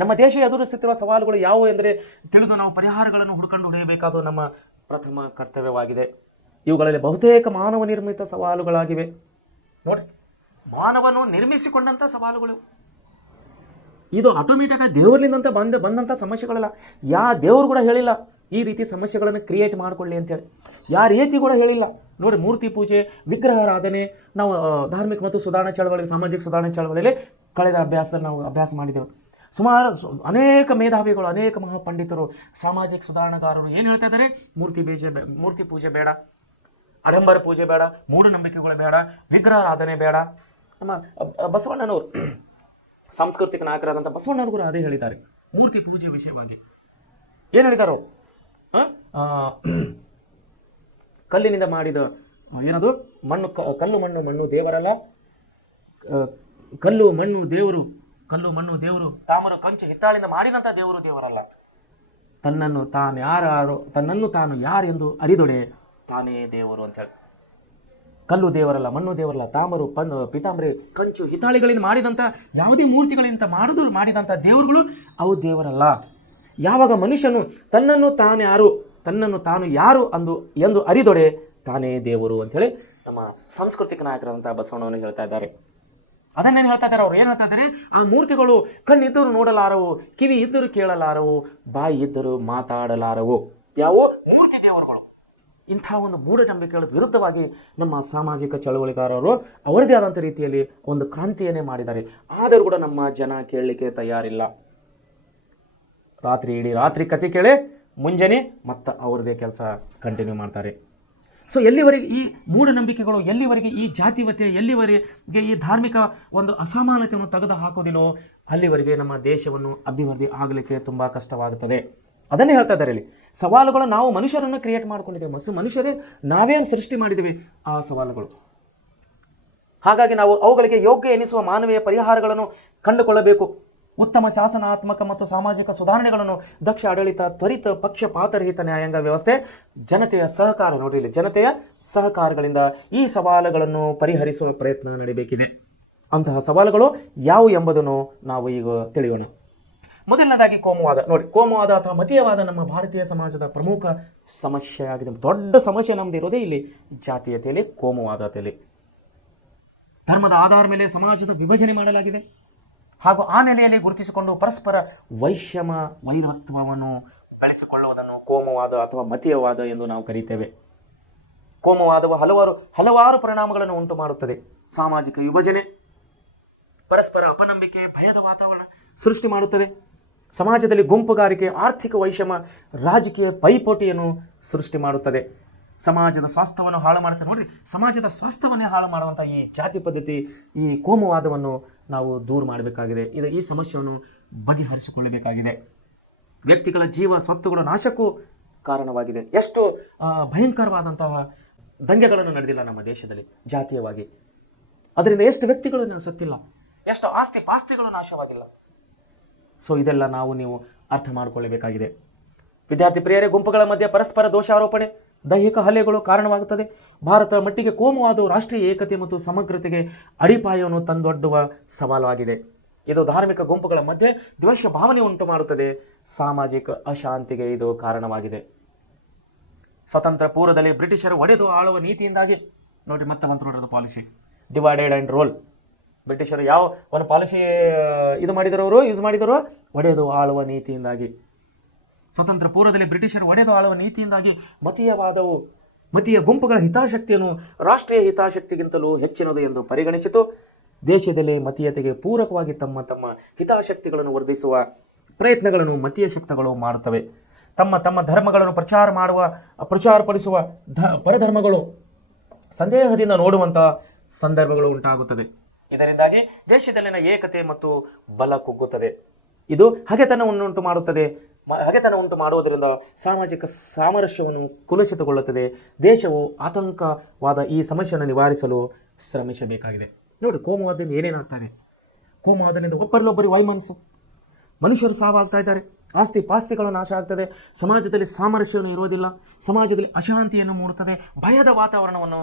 ನಮ್ಮ ದೇಶ ಎದುರಿಸುತ್ತಿರುವ ಸವಾಲುಗಳು ಯಾವುವು ಎಂದರೆ ತಿಳಿದು ನಾವು ಪರಿಹಾರಗಳನ್ನು ಹುಡುಕೊಂಡು ಹೊಡೆಯಬೇಕಾದ ನಮ್ಮ ಪ್ರಥಮ ಕರ್ತವ್ಯವಾಗಿದೆ. ಇವುಗಳಲ್ಲಿ ಬಹುತೇಕ ಮಾನವ ನಿರ್ಮಿತ ಸವಾಲುಗಳಾಗಿವೆ. ನೋಡಿ, ಮಾನವನು ನಿರ್ಮಿಸಿಕೊಂಡಂಥ ಸವಾಲುಗಳು. ಇದು ಆಟೋಮೆಟಿಕ್ಕಾಗಿ ದೇವರಲಿಂದಂತ ಬಂದಂಥ ಸಮಸ್ಯೆಗಳಲ್ಲ. ದೇವರು ಕೂಡ ಹೇಳಿಲ್ಲ ಈ ರೀತಿ ಸಮಸ್ಯೆಗಳನ್ನು ಕ್ರಿಯೇಟ್ ಮಾಡಿಕೊಳ್ಳಿ ಅಂತೇಳಿ. ಯಾವ ರೀತಿ ಕೂಡ ಹೇಳಿಲ್ಲ. ನೋಡಿ, ಮೂರ್ತಿ ಪೂಜೆ, ವಿಗ್ರಹಾರಾಧನೆ ನಾವು ಧಾರ್ಮಿಕ ಮತ್ತು ಸುಧಾರಣಾ ಚಳವಳಿ, ಸಾಮಾಜಿಕ ಸುಧಾರಣಾ ಚಳವಳಿಯಲ್ಲಿ ಕಳೆದ ಅಭ್ಯಾಸದಲ್ಲಿ ನಾವು ಅಭ್ಯಾಸ ಮಾಡಿದೆವು. ಸುಮಾರು ಅನೇಕ ಮೇಧಾವಿಗಳು, ಅನೇಕ ಮಹಾಪಂಡಿತರು, ಸಾಮಾಜಿಕ ಸುಧಾರಣಾಗಾರರು ಏನು ಹೇಳ್ತಾ ಇದ್ದಾರೆ? ಮೂರ್ತಿ ಪೂಜೆ ಬೇಡ, ಆಡಂಬರ ಪೂಜೆ ಬೇಡ, ಮೂಢನಂಬಿಕೆಗಳು ಬೇಡ, ವಿಗ್ರಹಾರಾಧನೆ ಬೇಡ. ನಮ್ಮ ಬಸವಣ್ಣನವರು, ಸಾಂಸ್ಕೃತಿಕ ನಾಯಕರಾದಂಥ ಬಸವಣ್ಣನವರು ಕೂಡ ಅದೇ ಹೇಳಿದ್ದಾರೆ ಮೂರ್ತಿ ಪೂಜೆ ವಿಷಯವಾಗಿ. ಏನು ಹೇಳಿದಾರೋ? ಕಲ್ಲಿನಿಂದ ಮಾಡಿದ ಏನದು ಕಲ್ಲು ಮಣ್ಣು ದೇವರಲ್ಲ, ಕಲ್ಲು ಮಣ್ಣು ದೇವರು, ತಾಮ್ರ ಕಂಚು ಹಿತ್ತಾಳಿಂದ ಮಾಡಿದಂಥ ದೇವರಲ್ಲ. ತನ್ನನ್ನು ತಾನು ಯಾರೆಂದು ಅರಿದೊಡೆ ತಾನೇ ದೇವರು ಅಂತ ಹೇಳಿ. ಕಲ್ಲು ದೇವರಲ್ಲ, ಮಣ್ಣು ದೇವರಲ್ಲ, ತಾಮ್ರ ಪಿತಾಂಬರಿ ಕಂಚು ಹಿತ್ತಾಳಿಗಳಿಂದ ಮಾಡಿದಂಥ ಯಾವುದೇ ಮೂರ್ತಿಗಳಿಂದ ಮಾಡಿದಂಥ ದೇವರುಗಳು ಅವು ದೇವರಲ್ಲ. ಯಾವಾಗ ಮನುಷ್ಯನು ತನ್ನನ್ನು ತಾನು ಯಾರು ಎಂದು ಅರಿದೊಡೆ ತಾನೇ ದೇವರು ಅಂಥೇಳಿ ನಮ್ಮ ಸಾಂಸ್ಕೃತಿಕ ನಾಯಕರಾದಂಥ ಬಸವಣ್ಣವನ್ನು ಹೇಳ್ತಾ ಇದ್ದಾರೆ. ಅದನ್ನೇನು ಹೇಳ್ತಾ ಇದ್ದಾರೆ? ಅವ್ರು ಏನು ಹೇಳ್ತಾ ಇದ್ದಾರೆ? ಆ ಮೂರ್ತಿಗಳು ಕಣ್ಣಿದ್ದರೂ ನೋಡಲಾರವು, ಕಿವಿ ಇದ್ದರೂ ಕೇಳಲಾರವು, ಬಾಯಿ ಇದ್ದರೂ ಮಾತಾಡಲಾರವು. ಯಾವ ಮೂರ್ತಿ ದೇವರುಗಳು. ಇಂಥ ಒಂದು ಮೂಢನಂಬಿಕೆಗಳ ವಿರುದ್ಧವಾಗಿ ನಮ್ಮ ಸಾಮಾಜಿಕ ಚಳವಳಿಗಾರರು ಅವರದೇ ಆದಂಥ ರೀತಿಯಲ್ಲಿ ಒಂದು ಕ್ರಾಂತಿಯನ್ನೇ ಮಾಡಿದ್ದಾರೆ. ಆದರೂ ಕೂಡ ನಮ್ಮ ಜನ ಕೇಳಲಿಕ್ಕೆ ತಯಾರಿಲ್ಲ. ಇಡೀ ರಾತ್ರಿ ಕತೆ ಕೇಳಿ ಮುಂಜಾನೆ ಮತ್ತೆ ಅವ್ರದ್ದೇ ಕೆಲಸ ಕಂಟಿನ್ಯೂ ಮಾಡ್ತಾರೆ. ಸೊ ಎಲ್ಲಿವರೆಗೆ ಈ ಮೂಢನಂಬಿಕೆಗಳು, ಎಲ್ಲಿವರೆಗೆ ಈ ಜಾತಿವತೆ, ಎಲ್ಲಿವರೆಗೆ ಈ ಧಾರ್ಮಿಕ ಒಂದು ಅಸಮಾನತೆಯನ್ನು ತೆಗೆದು ಹಾಕೋದಿಲ್ಲೋ ಅಲ್ಲಿವರೆಗೆ ನಮ್ಮ ದೇಶವನ್ನು ಅಭಿವೃದ್ಧಿ ಆಗಲಿಕ್ಕೆ ತುಂಬ ಕಷ್ಟವಾಗುತ್ತದೆ. ಅದನ್ನೇ ಹೇಳ್ತಾ ಇದ್ದಾರೆ ಇಲ್ಲಿ. ಸವಾಲುಗಳು ನಾವು ಮನುಷ್ಯರನ್ನು ಕ್ರಿಯೇಟ್ ಮಾಡ್ಕೊಂಡಿದ್ದೇವೆ, ಮನುಷ್ಯರೇ ನಾವೇನು ಸೃಷ್ಟಿ ಮಾಡಿದ್ದೇವೆ ಆ ಸವಾಲುಗಳು. ಹಾಗಾಗಿ ನಾವು ಅವುಗಳಿಗೆ ಯೋಗ್ಯ ಎನಿಸುವ ಮಾನವೀಯ ಪರಿಹಾರಗಳನ್ನು ಕಂಡುಕೊಳ್ಳಬೇಕು. ಉತ್ತಮ ಶಾಸನಾತ್ಮಕ ಮತ್ತು ಸಾಮಾಜಿಕ ಸುಧಾರಣೆಗಳನ್ನು, ದಕ್ಷ ಆಡಳಿತ, ತ್ವರಿತ ಪಕ್ಷಪಾತರಹಿತ ನ್ಯಾಯಾಂಗ ವ್ಯವಸ್ಥೆ, ಜನತೆಯ ಸಹಕಾರ, ನೋಡಿ ಇಲ್ಲಿ ಜನತೆಯ ಸಹಕಾರಗಳಿಂದ ಈ ಸವಾಲುಗಳನ್ನು ಪರಿಹರಿಸುವ ಪ್ರಯತ್ನ ನಡೆಯಬೇಕಿದೆ. ಅಂತಹ ಸವಾಲುಗಳು ಯಾವುವು ಎಂಬುದನ್ನು ನಾವು ಈಗ ತಿಳಿಯೋಣ. ಮೊದಲನೇದಾಗಿ ಕೋಮುವಾದ. ನೋಡಿ, ಕೋಮುವಾದ ಅಥವಾ ಮತೀಯವಾದ ನಮ್ಮ ಭಾರತೀಯ ಸಮಾಜದ ಪ್ರಮುಖ ಸಮಸ್ಯೆಯಾಗಿದೆ. ದೊಡ್ಡ ಸಮಸ್ಯೆ ನಮ್ದು ಇರೋದೇ ಇಲ್ಲಿ ಜಾತೀಯತೆಯಲ್ಲಿ, ಕೋಮುವಾದತೆಯಲ್ಲಿ. ಧರ್ಮದ ಆಧಾರದ ಮೇಲೆ ಸಮಾಜದ ವಿಭಜನೆ ಮಾಡಲಾಗಿದೆ ಹಾಗೂ ಆ ನೆಲೆಯಲ್ಲಿ ಗುರುತಿಸಿಕೊಂಡು ಪರಸ್ಪರ ವೈರತ್ವವನ್ನು ಬೆಳೆಸಿಕೊಳ್ಳುವುದನ್ನು ಕೋಮುವಾದ ಅಥವಾ ಮತೀಯವಾದ ಎಂದು ನಾವು ಕರೀತೇವೆ. ಕೋಮುವಾದವು ಹಲವಾರು ಪರಿಣಾಮಗಳನ್ನು ಉಂಟು ಮಾಡುತ್ತದೆ. ಸಾಮಾಜಿಕ ವಿಭಜನೆ, ಪರಸ್ಪರ ಅಪನಂಬಿಕೆ, ಭಯದ ವಾತಾವರಣ ಸೃಷ್ಟಿ ಮಾಡುತ್ತದೆ. ಸಮಾಜದಲ್ಲಿ ಗುಂಪುಗಾರಿಕೆ, ಆರ್ಥಿಕ ವೈಷಮ್ಯ, ರಾಜಕೀಯ ಪೈಪೋಟಿಯನ್ನು ಸೃಷ್ಟಿ ಮಾಡುತ್ತದೆ. ಸಮಾಜದ ಸ್ವಾಸ್ಥ್ಯವನ್ನು ಹಾಳು ಮಾಡುತ್ತದೆ. ನೋಡ್ರಿ, ಸಮಾಜದ ಸ್ವಾಸ್ಥ್ಯವನ್ನೇ ಹಾಳು ಮಾಡುವಂಥ ಈ ಜಾತಿ ಪದ್ಧತಿ, ಈ ಕೋಮುವಾದವನ್ನು ನಾವು ದೂರ ಮಾಡಬೇಕಾಗಿದೆ. ಈ ಸಮಸ್ಯೆಯನ್ನು ಬಗೆಹರಿಸಿಕೊಳ್ಳಬೇಕಾಗಿದೆ. ವ್ಯಕ್ತಿಗಳ ಜೀವ ಸ್ವತ್ತುಗಳ ನಾಶಕ್ಕೂ ಕಾರಣವಾಗಿದೆ. ಎಷ್ಟು ಭಯಂಕರವಾದಂತಹ ದಂಗೆಗಳನ್ನು ನಡೆದಿಲ್ಲ ನಮ್ಮ ದೇಶದಲ್ಲಿ ಜಾತೀಯವಾಗಿ. ಅದರಿಂದ ಎಷ್ಟು ವ್ಯಕ್ತಿಗಳನ್ನು ಸತ್ತಿಲ್ಲ, ಎಷ್ಟು ಪಾಸ್ತಿಗಳು ನಾಶವಾಗಿಲ್ಲ. ಸೊ ಇದೆಲ್ಲ ನೀವು ಅರ್ಥ ಮಾಡಿಕೊಳ್ಳಬೇಕಾಗಿದೆ. ವಿದ್ಯಾರ್ಥಿ ಪ್ರಿಯರೇ, ಗುಂಪುಗಳ ಮಧ್ಯೆ ಪರಸ್ಪರ ದೋಷಾರೋಪಣೆ, ದೈಹಿಕ ಹಲ್ಲೆಗಳು ಕಾರಣವಾಗುತ್ತದೆ. ಭಾರತದ ಮಟ್ಟಿಗೆ ಕೋಮುವಾದವು ರಾಷ್ಟ್ರೀಯ ಏಕತೆ ಮತ್ತು ಸಮಗ್ರತೆಗೆ ಅಡಿಪಾಯವನ್ನು ತಂದೊಡ್ಡುವ ಸವಾಲಾಗಿದೆ. ಇದು ಧಾರ್ಮಿಕ ಗುಂಪುಗಳ ಮಧ್ಯೆ ದ್ವೇಷ ಭಾವನೆ ಉಂಟು ಮಾಡುತ್ತದೆ. ಸಾಮಾಜಿಕ ಅಶಾಂತಿಗೆ ಇದು ಕಾರಣವಾಗಿದೆ. ಸ್ವತಂತ್ರ ಪೂರ್ವದಲ್ಲಿ ಬ್ರಿಟಿಷರು ಒಡೆದು ಆಳುವ ನೀತಿಯಿಂದಾಗಿ, ನೋಡಿ ಮತ್ತೆ ನೋಡೋದು ಪಾಲಿಸಿ ಡಿವೈಡೆಡ್ ಆ್ಯಂಡ್ ರೂಲ್. ಬ್ರಿಟಿಷರು ಯಾವ ಒಂದು ಪಾಲಿಸಿ ಯೂಸ್ ಮಾಡಿದರೋ ಒಡೆದು ಆಳುವ ನೀತಿಯಿಂದಾಗಿ. ಸ್ವತಂತ್ರ ಪೂರ್ವದಲ್ಲಿ ಬ್ರಿಟಿಷರು ಒಡೆದು ಆಳುವ ನೀತಿಯಿಂದಾಗಿ ಮತೀಯ ಗುಂಪುಗಳ ಹಿತಾಸಕ್ತಿಯನ್ನು ರಾಷ್ಟ್ರೀಯ ಹಿತಾಸಕ್ತಿಗಿಂತಲೂ ಹೆಚ್ಚಿನದು ಎಂದು ಪರಿಗಣಿಸಿತು. ದೇಶದಲ್ಲಿ ಮತೀಯತೆಗೆ ಪೂರಕವಾಗಿ ತಮ್ಮ ತಮ್ಮ ಹಿತಾಸಕ್ತಿಗಳನ್ನು ವರ್ಧಿಸುವ ಪ್ರಯತ್ನಗಳನ್ನು ಮತೀಯ ಶಕ್ತಿಗಳು ಮಾಡುತ್ತವೆ. ತಮ್ಮ ತಮ್ಮ ಧರ್ಮಗಳನ್ನು ಪ್ರಚಾರಪಡಿಸುವ ಪರಧರ್ಮಗಳು ಸಂದೇಹದಿಂದ ನೋಡುವಂತಹ ಸಂದರ್ಭಗಳು ಉಂಟಾಗುತ್ತದೆ. ಇದರಿಂದಾಗಿ ದೇಶದಲ್ಲಿನ ಏಕತೆ ಮತ್ತು ಬಲ ಕುಗ್ಗುತ್ತದೆ. ಇದು ಹಗೆತನವನ್ನುಂಟು ಮಾಡುತ್ತದೆ. ಹಗೆತನ ಉಂಟು ಮಾಡುವುದರಿಂದ ಸಾಮಾಜಿಕ ಸಾಮರಸ್ಯವನ್ನು ಕುಲುಷಿತಗೊಳ್ಳುತ್ತದೆ. ದೇಶವು ಆತಂಕವಾದ ಈ ಸಮಸ್ಯೆಯನ್ನು ನಿವಾರಿಸಲು ಶ್ರಮಿಸಬೇಕಾಗಿದೆ. ನೋಡಿ, ಕೋಮುವಾದದಿಂದ ಏನೇನಾಗ್ತದೆ? ಕೋಮುವಾದದಿಂದ ಒಬ್ಬರಲ್ಲೊಬ್ಬರಿಗೆ ವೈಮನಸ್ಸು, ಮನುಷ್ಯರು ಸಾವಾಗ್ತಾ ಇದ್ದಾರೆ, ಆಸ್ತಿ ಪಾಸ್ತಿಗಳ ನಾಶ ಆಗ್ತದೆ, ಸಮಾಜದಲ್ಲಿ ಸಾಮರಸ್ಯವನ್ನು ಇರುವುದಿಲ್ಲ, ಸಮಾಜದಲ್ಲಿ ಅಶಾಂತಿಯನ್ನು ಮೂಡುತ್ತದೆ, ಭಯದ ವಾತಾವರಣವನ್ನು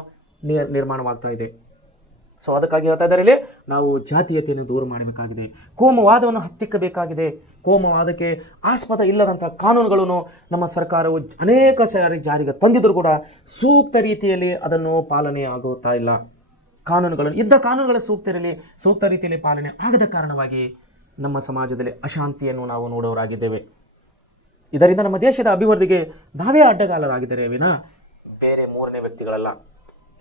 ನಿರ್ಮಾಣವಾಗ್ತಾ ಇದೆ. ಸೊ ಅದಕ್ಕಾಗಿ ಹೇಳ್ತಾ ಇದ್ದಾರೆ, ಇಲ್ಲಿ ನಾವು ಜಾತೀಯತೆಯನ್ನು ದೂರ ಮಾಡಬೇಕಾಗಿದೆ, ಕೋಮುವಾದವನ್ನು ಹತ್ತಿಕ್ಕಬೇಕಾಗಿದೆ. ಕೋಮುವಾದಕ್ಕೆ ಆಸ್ಪದ ಇಲ್ಲದಂಥ ಕಾನೂನುಗಳನ್ನು ನಮ್ಮ ಸರ್ಕಾರವು ಅನೇಕ ಸಾರಿ ಜಾರಿಗೆ ತಂದಿದ್ದರೂ ಕೂಡ ಸೂಕ್ತ ರೀತಿಯಲ್ಲಿ ಅದನ್ನು ಪಾಲನೆ ಆಗುತ್ತಾ ಇಲ್ಲ. ಕಾನೂನುಗಳ ಸೂಕ್ತ ರೀತಿಯಲ್ಲಿ ಪಾಲನೆ ಆಗದ ಕಾರಣವಾಗಿ ನಮ್ಮ ಸಮಾಜದಲ್ಲಿ ಅಶಾಂತಿಯನ್ನು ನಾವು ನೋಡೋರಾಗಿದ್ದೇವೆ. ಇದರಿಂದ ನಮ್ಮ ದೇಶದ ಅಭಿವೃದ್ಧಿಗೆ ನಾವೇ ಅಡ್ಡಗಾಲರಾಗಿದ್ದೇವೆ ವಿನ ಬೇರೆ ಮೂರನೇ ವ್ಯಕ್ತಿಗಳಲ್ಲ.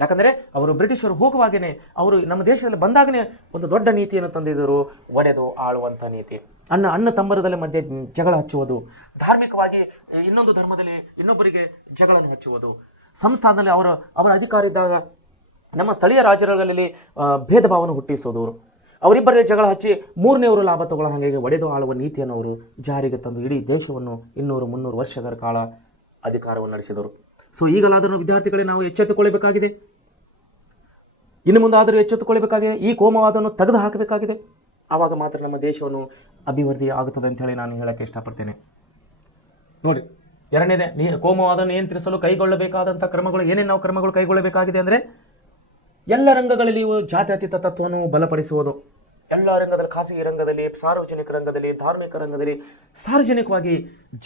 ಯಾಕಂದರೆ ಅವರು ಬ್ರಿಟಿಷರು ಹೋಗುವಾಗೇನೆ ಅವರು ನಮ್ಮ ದೇಶದಲ್ಲಿ ಬಂದಾಗನೇ ಒಂದು ದೊಡ್ಡ ನೀತಿಯನ್ನು ತಂದಿದ್ದರು, ಒಡೆದು ಆಳುವಂಥ ನೀತಿ. ಅಣ್ಣ ತಮ್ಮರದಲ್ಲಿ ಮಧ್ಯೆ ಜಗಳ ಹಚ್ಚುವುದು, ಧಾರ್ಮಿಕವಾಗಿ ಇನ್ನೊಂದು ಧರ್ಮದಲ್ಲಿ ಇನ್ನೊಬ್ಬರಿಗೆ ಜಗಳನ್ನು ಹಚ್ಚುವುದು, ಸಂಸ್ಥಾನದಲ್ಲಿ ಅವರ ಅಧಿಕಾರ ಇದ್ದಾಗ ನಮ್ಮ ಸ್ಥಳೀಯ ರಾಜ್ಯಗಳಲ್ಲಿ ಭೇದ ಭಾವವನ್ನು ಹುಟ್ಟಿಸೋದು, ಅವರಿಬ್ಬರಲ್ಲಿ ಜಗಳ ಹಚ್ಚಿ ಮೂರನೇವರು ಲಾಭ ತಗೊಳ್ಳೋ ಹಾಗೆ ಒಡೆದು ಆಳುವ ನೀತಿಯನ್ನು ಅವರು ಜಾರಿಗೆ ತಂದು ಇಡೀ ದೇಶವನ್ನು 200-300 ವರ್ಷಗಳ ಕಾಲ ಅಧಿಕಾರವನ್ನು ನಡೆಸಿದರು. ಸೊ ಈಗಲಾದರೂ ವಿದ್ಯಾರ್ಥಿಗಳೇ ನಾವು ಎಚ್ಚೆತ್ತುಕೊಳ್ಳಬೇಕಾಗಿದೆ. ಇನ್ನು ಮುಂದಾದರೂ ಎಚ್ಚೆತ್ತುಕೊಳ್ಳಬೇಕಾಗಿದೆ. ಈ ಕೋಮವಾದವನ್ನು ತೆಗೆದು ಹಾಕಬೇಕಾಗಿದೆ. ಆವಾಗ ಮಾತ್ರ ನಮ್ಮ ದೇಶವನ್ನು ಅಭಿವೃದ್ಧಿ ಆಗುತ್ತದೆ ಅಂತೇಳಿ ನಾನು ಹೇಳೋಕ್ಕೆ ಇಷ್ಟಪಡ್ತೇನೆ. ನೋಡಿ, ಎರಡನೇದೇ ಕೋಮವಾದವನ್ನು ನಿಯಂತ್ರಿಸಲು ಕೈಗೊಳ್ಳಬೇಕಾದಂಥ ಕ್ರಮಗಳು ಏನೇನು ನಾವು ಕ್ರಮಗಳು ಕೈಗೊಳ್ಳಬೇಕಾಗಿದೆ ಅಂದರೆ, ಎಲ್ಲ ರಂಗಗಳಲ್ಲಿ ಜಾತ್ಯತೀತ ತತ್ವವನ್ನು ಬಲಪಡಿಸುವುದು. ಎಲ್ಲ ರಂಗದಲ್ಲಿ, ಖಾಸಗಿ ರಂಗದಲ್ಲಿ, ಸಾರ್ವಜನಿಕ ರಂಗದಲ್ಲಿ, ಧಾರ್ಮಿಕ ರಂಗದಲ್ಲಿ ಸಾರ್ವಜನಿಕವಾಗಿ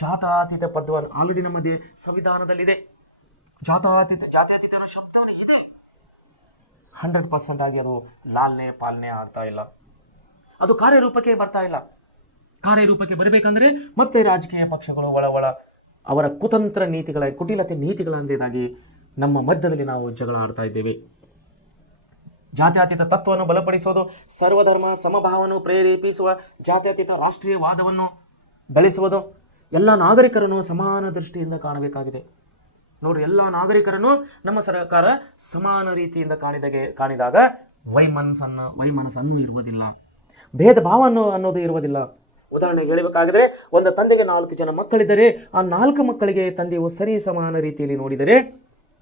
ಜಾತ್ಯತೀತ ಪದವನ್ನು ಆಲ್ರೆಡಿ ನಮ್ಮ ಸಂವಿಧಾನದಲ್ಲಿದೆ. ಜಾತ್ಯತೀತ ಅನ್ನೋ ಶಬ್ದವನ್ನು ಇದೆ, 100% ಆಗಿ ಅದು ಪಾಲನೆ ಆಗ್ತಾ ಇಲ್ಲ. ಅದು ಕಾರ್ಯರೂಪಕ್ಕೆ ಬರ್ತಾ ಇಲ್ಲ. ಕಾರ್ಯರೂಪಕ್ಕೆ ಬರಬೇಕಂದ್ರೆ ಮತ್ತೆ ರಾಜಕೀಯ ಪಕ್ಷಗಳು ಅವರ ಕುತಂತ್ರ ಕುಟಿಲತೆ ನೀತಿಗಳಂದೇದಾಗಿ ನಮ್ಮ ಮಧ್ಯದಲ್ಲಿ ನಾವು ಜಗಳ ಆಡ್ತಾ ಇದ್ದೇವೆ. ಜಾತ್ಯತೀತ ತತ್ವವನ್ನು ಬಲಪಡಿಸುವುದು, ಸರ್ವಧರ್ಮ ಸಮಭಾವವನ್ನು ಪ್ರೇರೇಪಿಸುವ ಜಾತ್ಯತೀತ ರಾಷ್ಟ್ರೀಯವಾದವನ್ನು ಬೆಳೆಸುವುದು, ಎಲ್ಲ ನಾಗರಿಕರನ್ನು ಸಮಾನ ದೃಷ್ಟಿಯಿಂದ ಕಾಣಬೇಕಾಗಿದೆ. ನೋಡಿ, ಎಲ್ಲ ನಾಗರಿಕರನ್ನು ನಮ್ಮ ಸರ್ಕಾರ ಸಮಾನ ರೀತಿಯಿಂದ ಕಾಣಿದಾಗ ವೈಮನಸ್ಸನ್ನು ಇರುವುದಿಲ್ಲ, ಭೇದ ಭಾವ ಅನ್ನೋದು ಇರುವುದಿಲ್ಲ. ಉದಾಹರಣೆಗೆ ಹೇಳಬೇಕಾದರೆ, ಒಂದು ತಂದೆಗೆ 4 ಜನ ಮಕ್ಕಳಿದ್ದರೆ ಆ 4 ಮಕ್ಕಳಿಗೆ ತಂದೆಯು ಸರಿ ಸಮಾನ ರೀತಿಯಲ್ಲಿ ನೋಡಿದರೆ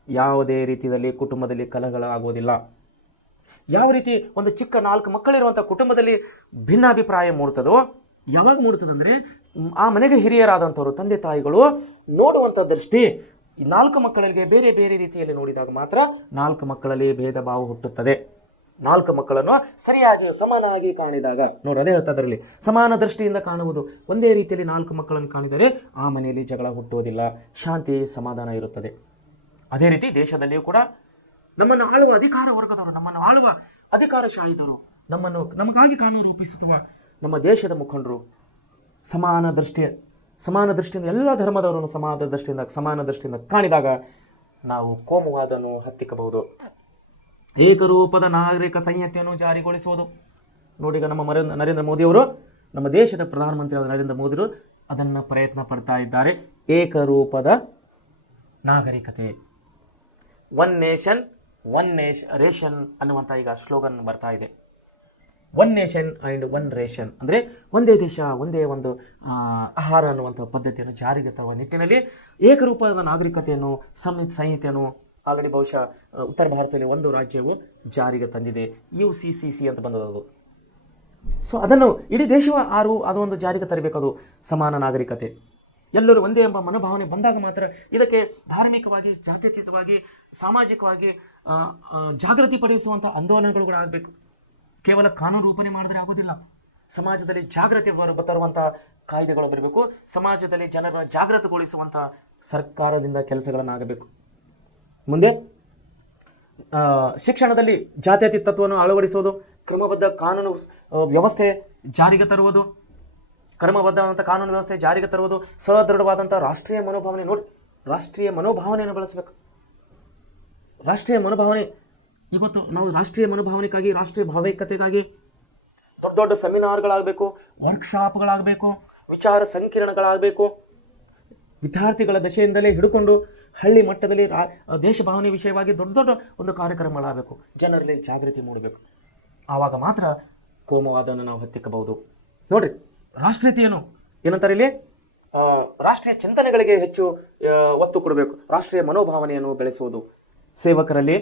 ಯಾವುದೇ ರೀತಿಯಲ್ಲಿ ಕುಟುಂಬದಲ್ಲಿ ಕಲಹಗಳಾಗುವುದಿಲ್ಲ. ಯಾವ ರೀತಿ ಒಂದು ಚಿಕ್ಕ 4 ಮಕ್ಕಳಿರುವಂಥ ಕುಟುಂಬದಲ್ಲಿ ಭಿನ್ನಾಭಿಪ್ರಾಯ ಮೂಡ್ತದೋ, ಯಾವಾಗ ಮೂಡ್ತದಂದರೆ ಆ ಮನೆಗೆ ಹಿರಿಯರಾದಂಥವರು ತಂದೆ ತಾಯಿಗಳು ನೋಡುವಂಥ ದೃಷ್ಟಿ 4 ಮಕ್ಕಳಿಗೆ ಬೇರೆ ಬೇರೆ ರೀತಿಯಲ್ಲಿ ನೋಡಿದಾಗ ಮಾತ್ರ 4 ಮಕ್ಕಳಲ್ಲಿ ಭೇದ ಭಾವ ಹುಟ್ಟುತ್ತದೆ. 4 ಮಕ್ಕಳನ್ನು ಸರಿಯಾಗಿ ಸಮಾನಾಗಿ ಕಾಣಿದಾಗ, ನೋಡಿ ಅದೇ ಹೇಳ್ತಾ ಇದರಲ್ಲಿ, ಸಮಾನ ದೃಷ್ಟಿಯಿಂದ ಕಾಣುವುದು. ಒಂದೇ ರೀತಿಯಲ್ಲಿ 4 ಮಕ್ಕಳನ್ನು ಕಾಣಿದರೆ ಆ ಮನೆಯಲ್ಲಿ ಜಗಳ ಹುಟ್ಟುವುದಿಲ್ಲ, ಶಾಂತಿ ಸಮಾಧಾನ ಇರುತ್ತದೆ. ಅದೇ ರೀತಿ ದೇಶದಲ್ಲಿಯೂ ಕೂಡ ನಮ್ಮನ್ನು ಆಳುವ ಅಧಿಕಾರ ವರ್ಗದವರು, ನಮ್ಮನ್ನು ಆಳುವ ಅಧಿಕಾರಶಾಹಿದವರು, ನಮಗಾಗಿ ಕಾನೂನು ರೂಪಿಸುವ ನಮ್ಮ ದೇಶದ ಮುಖಂಡರು ಸಮಾನ ದೃಷ್ಟಿಯಿಂದ ಎಲ್ಲ ಧರ್ಮದವರನ್ನು ಸಮಾನ ದೃಷ್ಟಿಯಿಂದ ಕಾಣಿದಾಗ ನಾವು ಕೋಮುವಾದವನ್ನು ಹತ್ತಿಕ್ಕಬಹುದು. ಏಕರೂಪದ ನಾಗರಿಕ ಸಂಹಿತೆಯನ್ನು ಜಾರಿಗೊಳಿಸುವುದು. ನೋಡಿ, ಈಗ ನಮ್ಮ ನರೇಂದ್ರ ಮೋದಿಯವರು, ನಮ್ಮ ದೇಶದ ಪ್ರಧಾನಮಂತ್ರಿ ನರೇಂದ್ರ ಮೋದಿಯವರು ಅದನ್ನು ಪ್ರಯತ್ನ ಪಡ್ತಾ ಇದ್ದಾರೆ. ಏಕರೂಪದ ನಾಗರಿಕತೆ, ಒನ್ ನೇಷನ್ ರೇಷನ್ ಅನ್ನುವಂಥ ಈಗ ಸ್ಲೋಗನ್ ಬರ್ತಾ ಇದೆ. 1 ನೇಷನ್ ಆ್ಯಂಡ್ 1 ರೇಷನ್ ಅಂದರೆ ಒಂದೇ ದೇಶ ಒಂದೇ ಒಂದು ಆಹಾರ ಅನ್ನುವಂಥ ಪದ್ಧತಿಯನ್ನು ಜಾರಿಗೆ ತರುವ ನಿಟ್ಟಿನಲ್ಲಿ ಏಕರೂಪದ ನಾಗರಿಕತೆಯನ್ನು ಸಂಹಿತೆಯನ್ನು ಆಲ್ರೆಡಿ ಬಹುಶಃ ಉತ್ತರ ಭಾರತದಲ್ಲಿ ಒಂದು ರಾಜ್ಯವು ಜಾರಿಗೆ ತಂದಿದೆ, UCCC ಅಂತ ಬಂದದ್ದು. ಸೊ ಅದನ್ನು ಇಡೀ ದೇಶವ ಅದೊಂದು ಜಾರಿಗೆ ತರಬೇಕದು ಸಮಾನ ನಾಗರಿಕತೆ. ಎಲ್ಲರೂ ಒಂದೇ ಎಂಬ ಮನೋಭಾವನೆ ಬಂದಾಗ ಮಾತ್ರ ಇದಕ್ಕೆ ಧಾರ್ಮಿಕವಾಗಿ, ಜಾತ್ಯತೀತವಾಗಿ, ಸಾಮಾಜಿಕವಾಗಿ ಜಾಗೃತಿ ಪಡಿಸುವಂಥ ಆಂದೋಲನಗಳು ಕೂಡ ಆಗಬೇಕು. ಕೇವಲ ಕಾನೂನು ರೂಪಣೆ ಮಾಡಿದ್ರೆ ಆಗೋದಿಲ್ಲ. ಸಮಾಜದಲ್ಲಿ ಜಾಗೃತಿ ತರುವಂಥ ಕಾಯ್ದೆಗಳು ಬರಬೇಕು. ಸಮಾಜದಲ್ಲಿ ಜನರನ್ನು ಜಾಗೃತಗೊಳಿಸುವಂಥ ಸರ್ಕಾರದಿಂದ ಕೆಲಸಗಳನ್ನಾಗಬೇಕು. ಮುಂದೆ ಶಿಕ್ಷಣದಲ್ಲಿ ಜಾತ್ಯತೀತ ತತ್ವವನ್ನು ಅಳವಡಿಸುವುದು, ಕ್ರಮಬದ್ಧ ಕಾನೂನು ವ್ಯವಸ್ಥೆ ಜಾರಿಗೆ ತರುವುದು, ಕಾನೂನು ವ್ಯವಸ್ಥೆ ಜಾರಿಗೆ ತರುವುದು, ಸದೃಢವಾದಂಥ ರಾಷ್ಟ್ರೀಯ ಮನೋಭಾವನೆ. ನೋಡಿ, ರಾಷ್ಟ್ರೀಯ ಮನೋಭಾವನೆಯನ್ನು ಬೆಳೆಸಬೇಕು. ರಾಷ್ಟ್ರೀಯ ಮನೋಭಾವನೆ, ಇವತ್ತು ನಾವು ರಾಷ್ಟ್ರೀಯ ಮನೋಭಾವನೆಗಾಗಿ, ರಾಷ್ಟ್ರೀಯ ಭಾವೈಕ್ಯತೆಗಾಗಿ ದೊಡ್ಡ ದೊಡ್ಡ ಸೆಮಿನಾರ್ಗಳಾಗಬೇಕು, ವರ್ಕ್ಶಾಪ್ಗಳಾಗಬೇಕು, ವಿಚಾರ ಸಂಕಿರಣಗಳಾಗಬೇಕು. ವಿದ್ಯಾರ್ಥಿಗಳ ದಶೆಯಿಂದಲೇ ಹಿಡ್ಕೊಂಡು ಹಳ್ಳಿ ಮಟ್ಟದಲ್ಲಿ ದೇಶ ಭಾವನೆ ವಿಷಯವಾಗಿ ದೊಡ್ಡ ದೊಡ್ಡ ಒಂದು ಕಾರ್ಯಕ್ರಮಗಳಾಗಬೇಕು. ಜನರಲ್ಲಿ ಜಾಗೃತಿ ಮೂಡಬೇಕು. ಆವಾಗ ಮಾತ್ರ ಕೋಮುವಾದವನ್ನು ನಾವು ಹತ್ತಿಕ್ಕಬಹುದು. ನೋಡ್ರಿ, ರಾಷ್ಟ್ರೀಯತೆಯನ್ನು ಏನಂತಾರೆ ಇಲ್ಲಿ, ರಾಷ್ಟ್ರೀಯ ಚಿಂತನೆಗಳಿಗೆ ಹೆಚ್ಚು ಒತ್ತು ಕೊಡಬೇಕು. ರಾಷ್ಟ್ರೀಯ ಮನೋಭಾವನೆಯನ್ನು ಬೆಳೆಸುವುದು, ಸೇವಕರಲ್ಲಿ,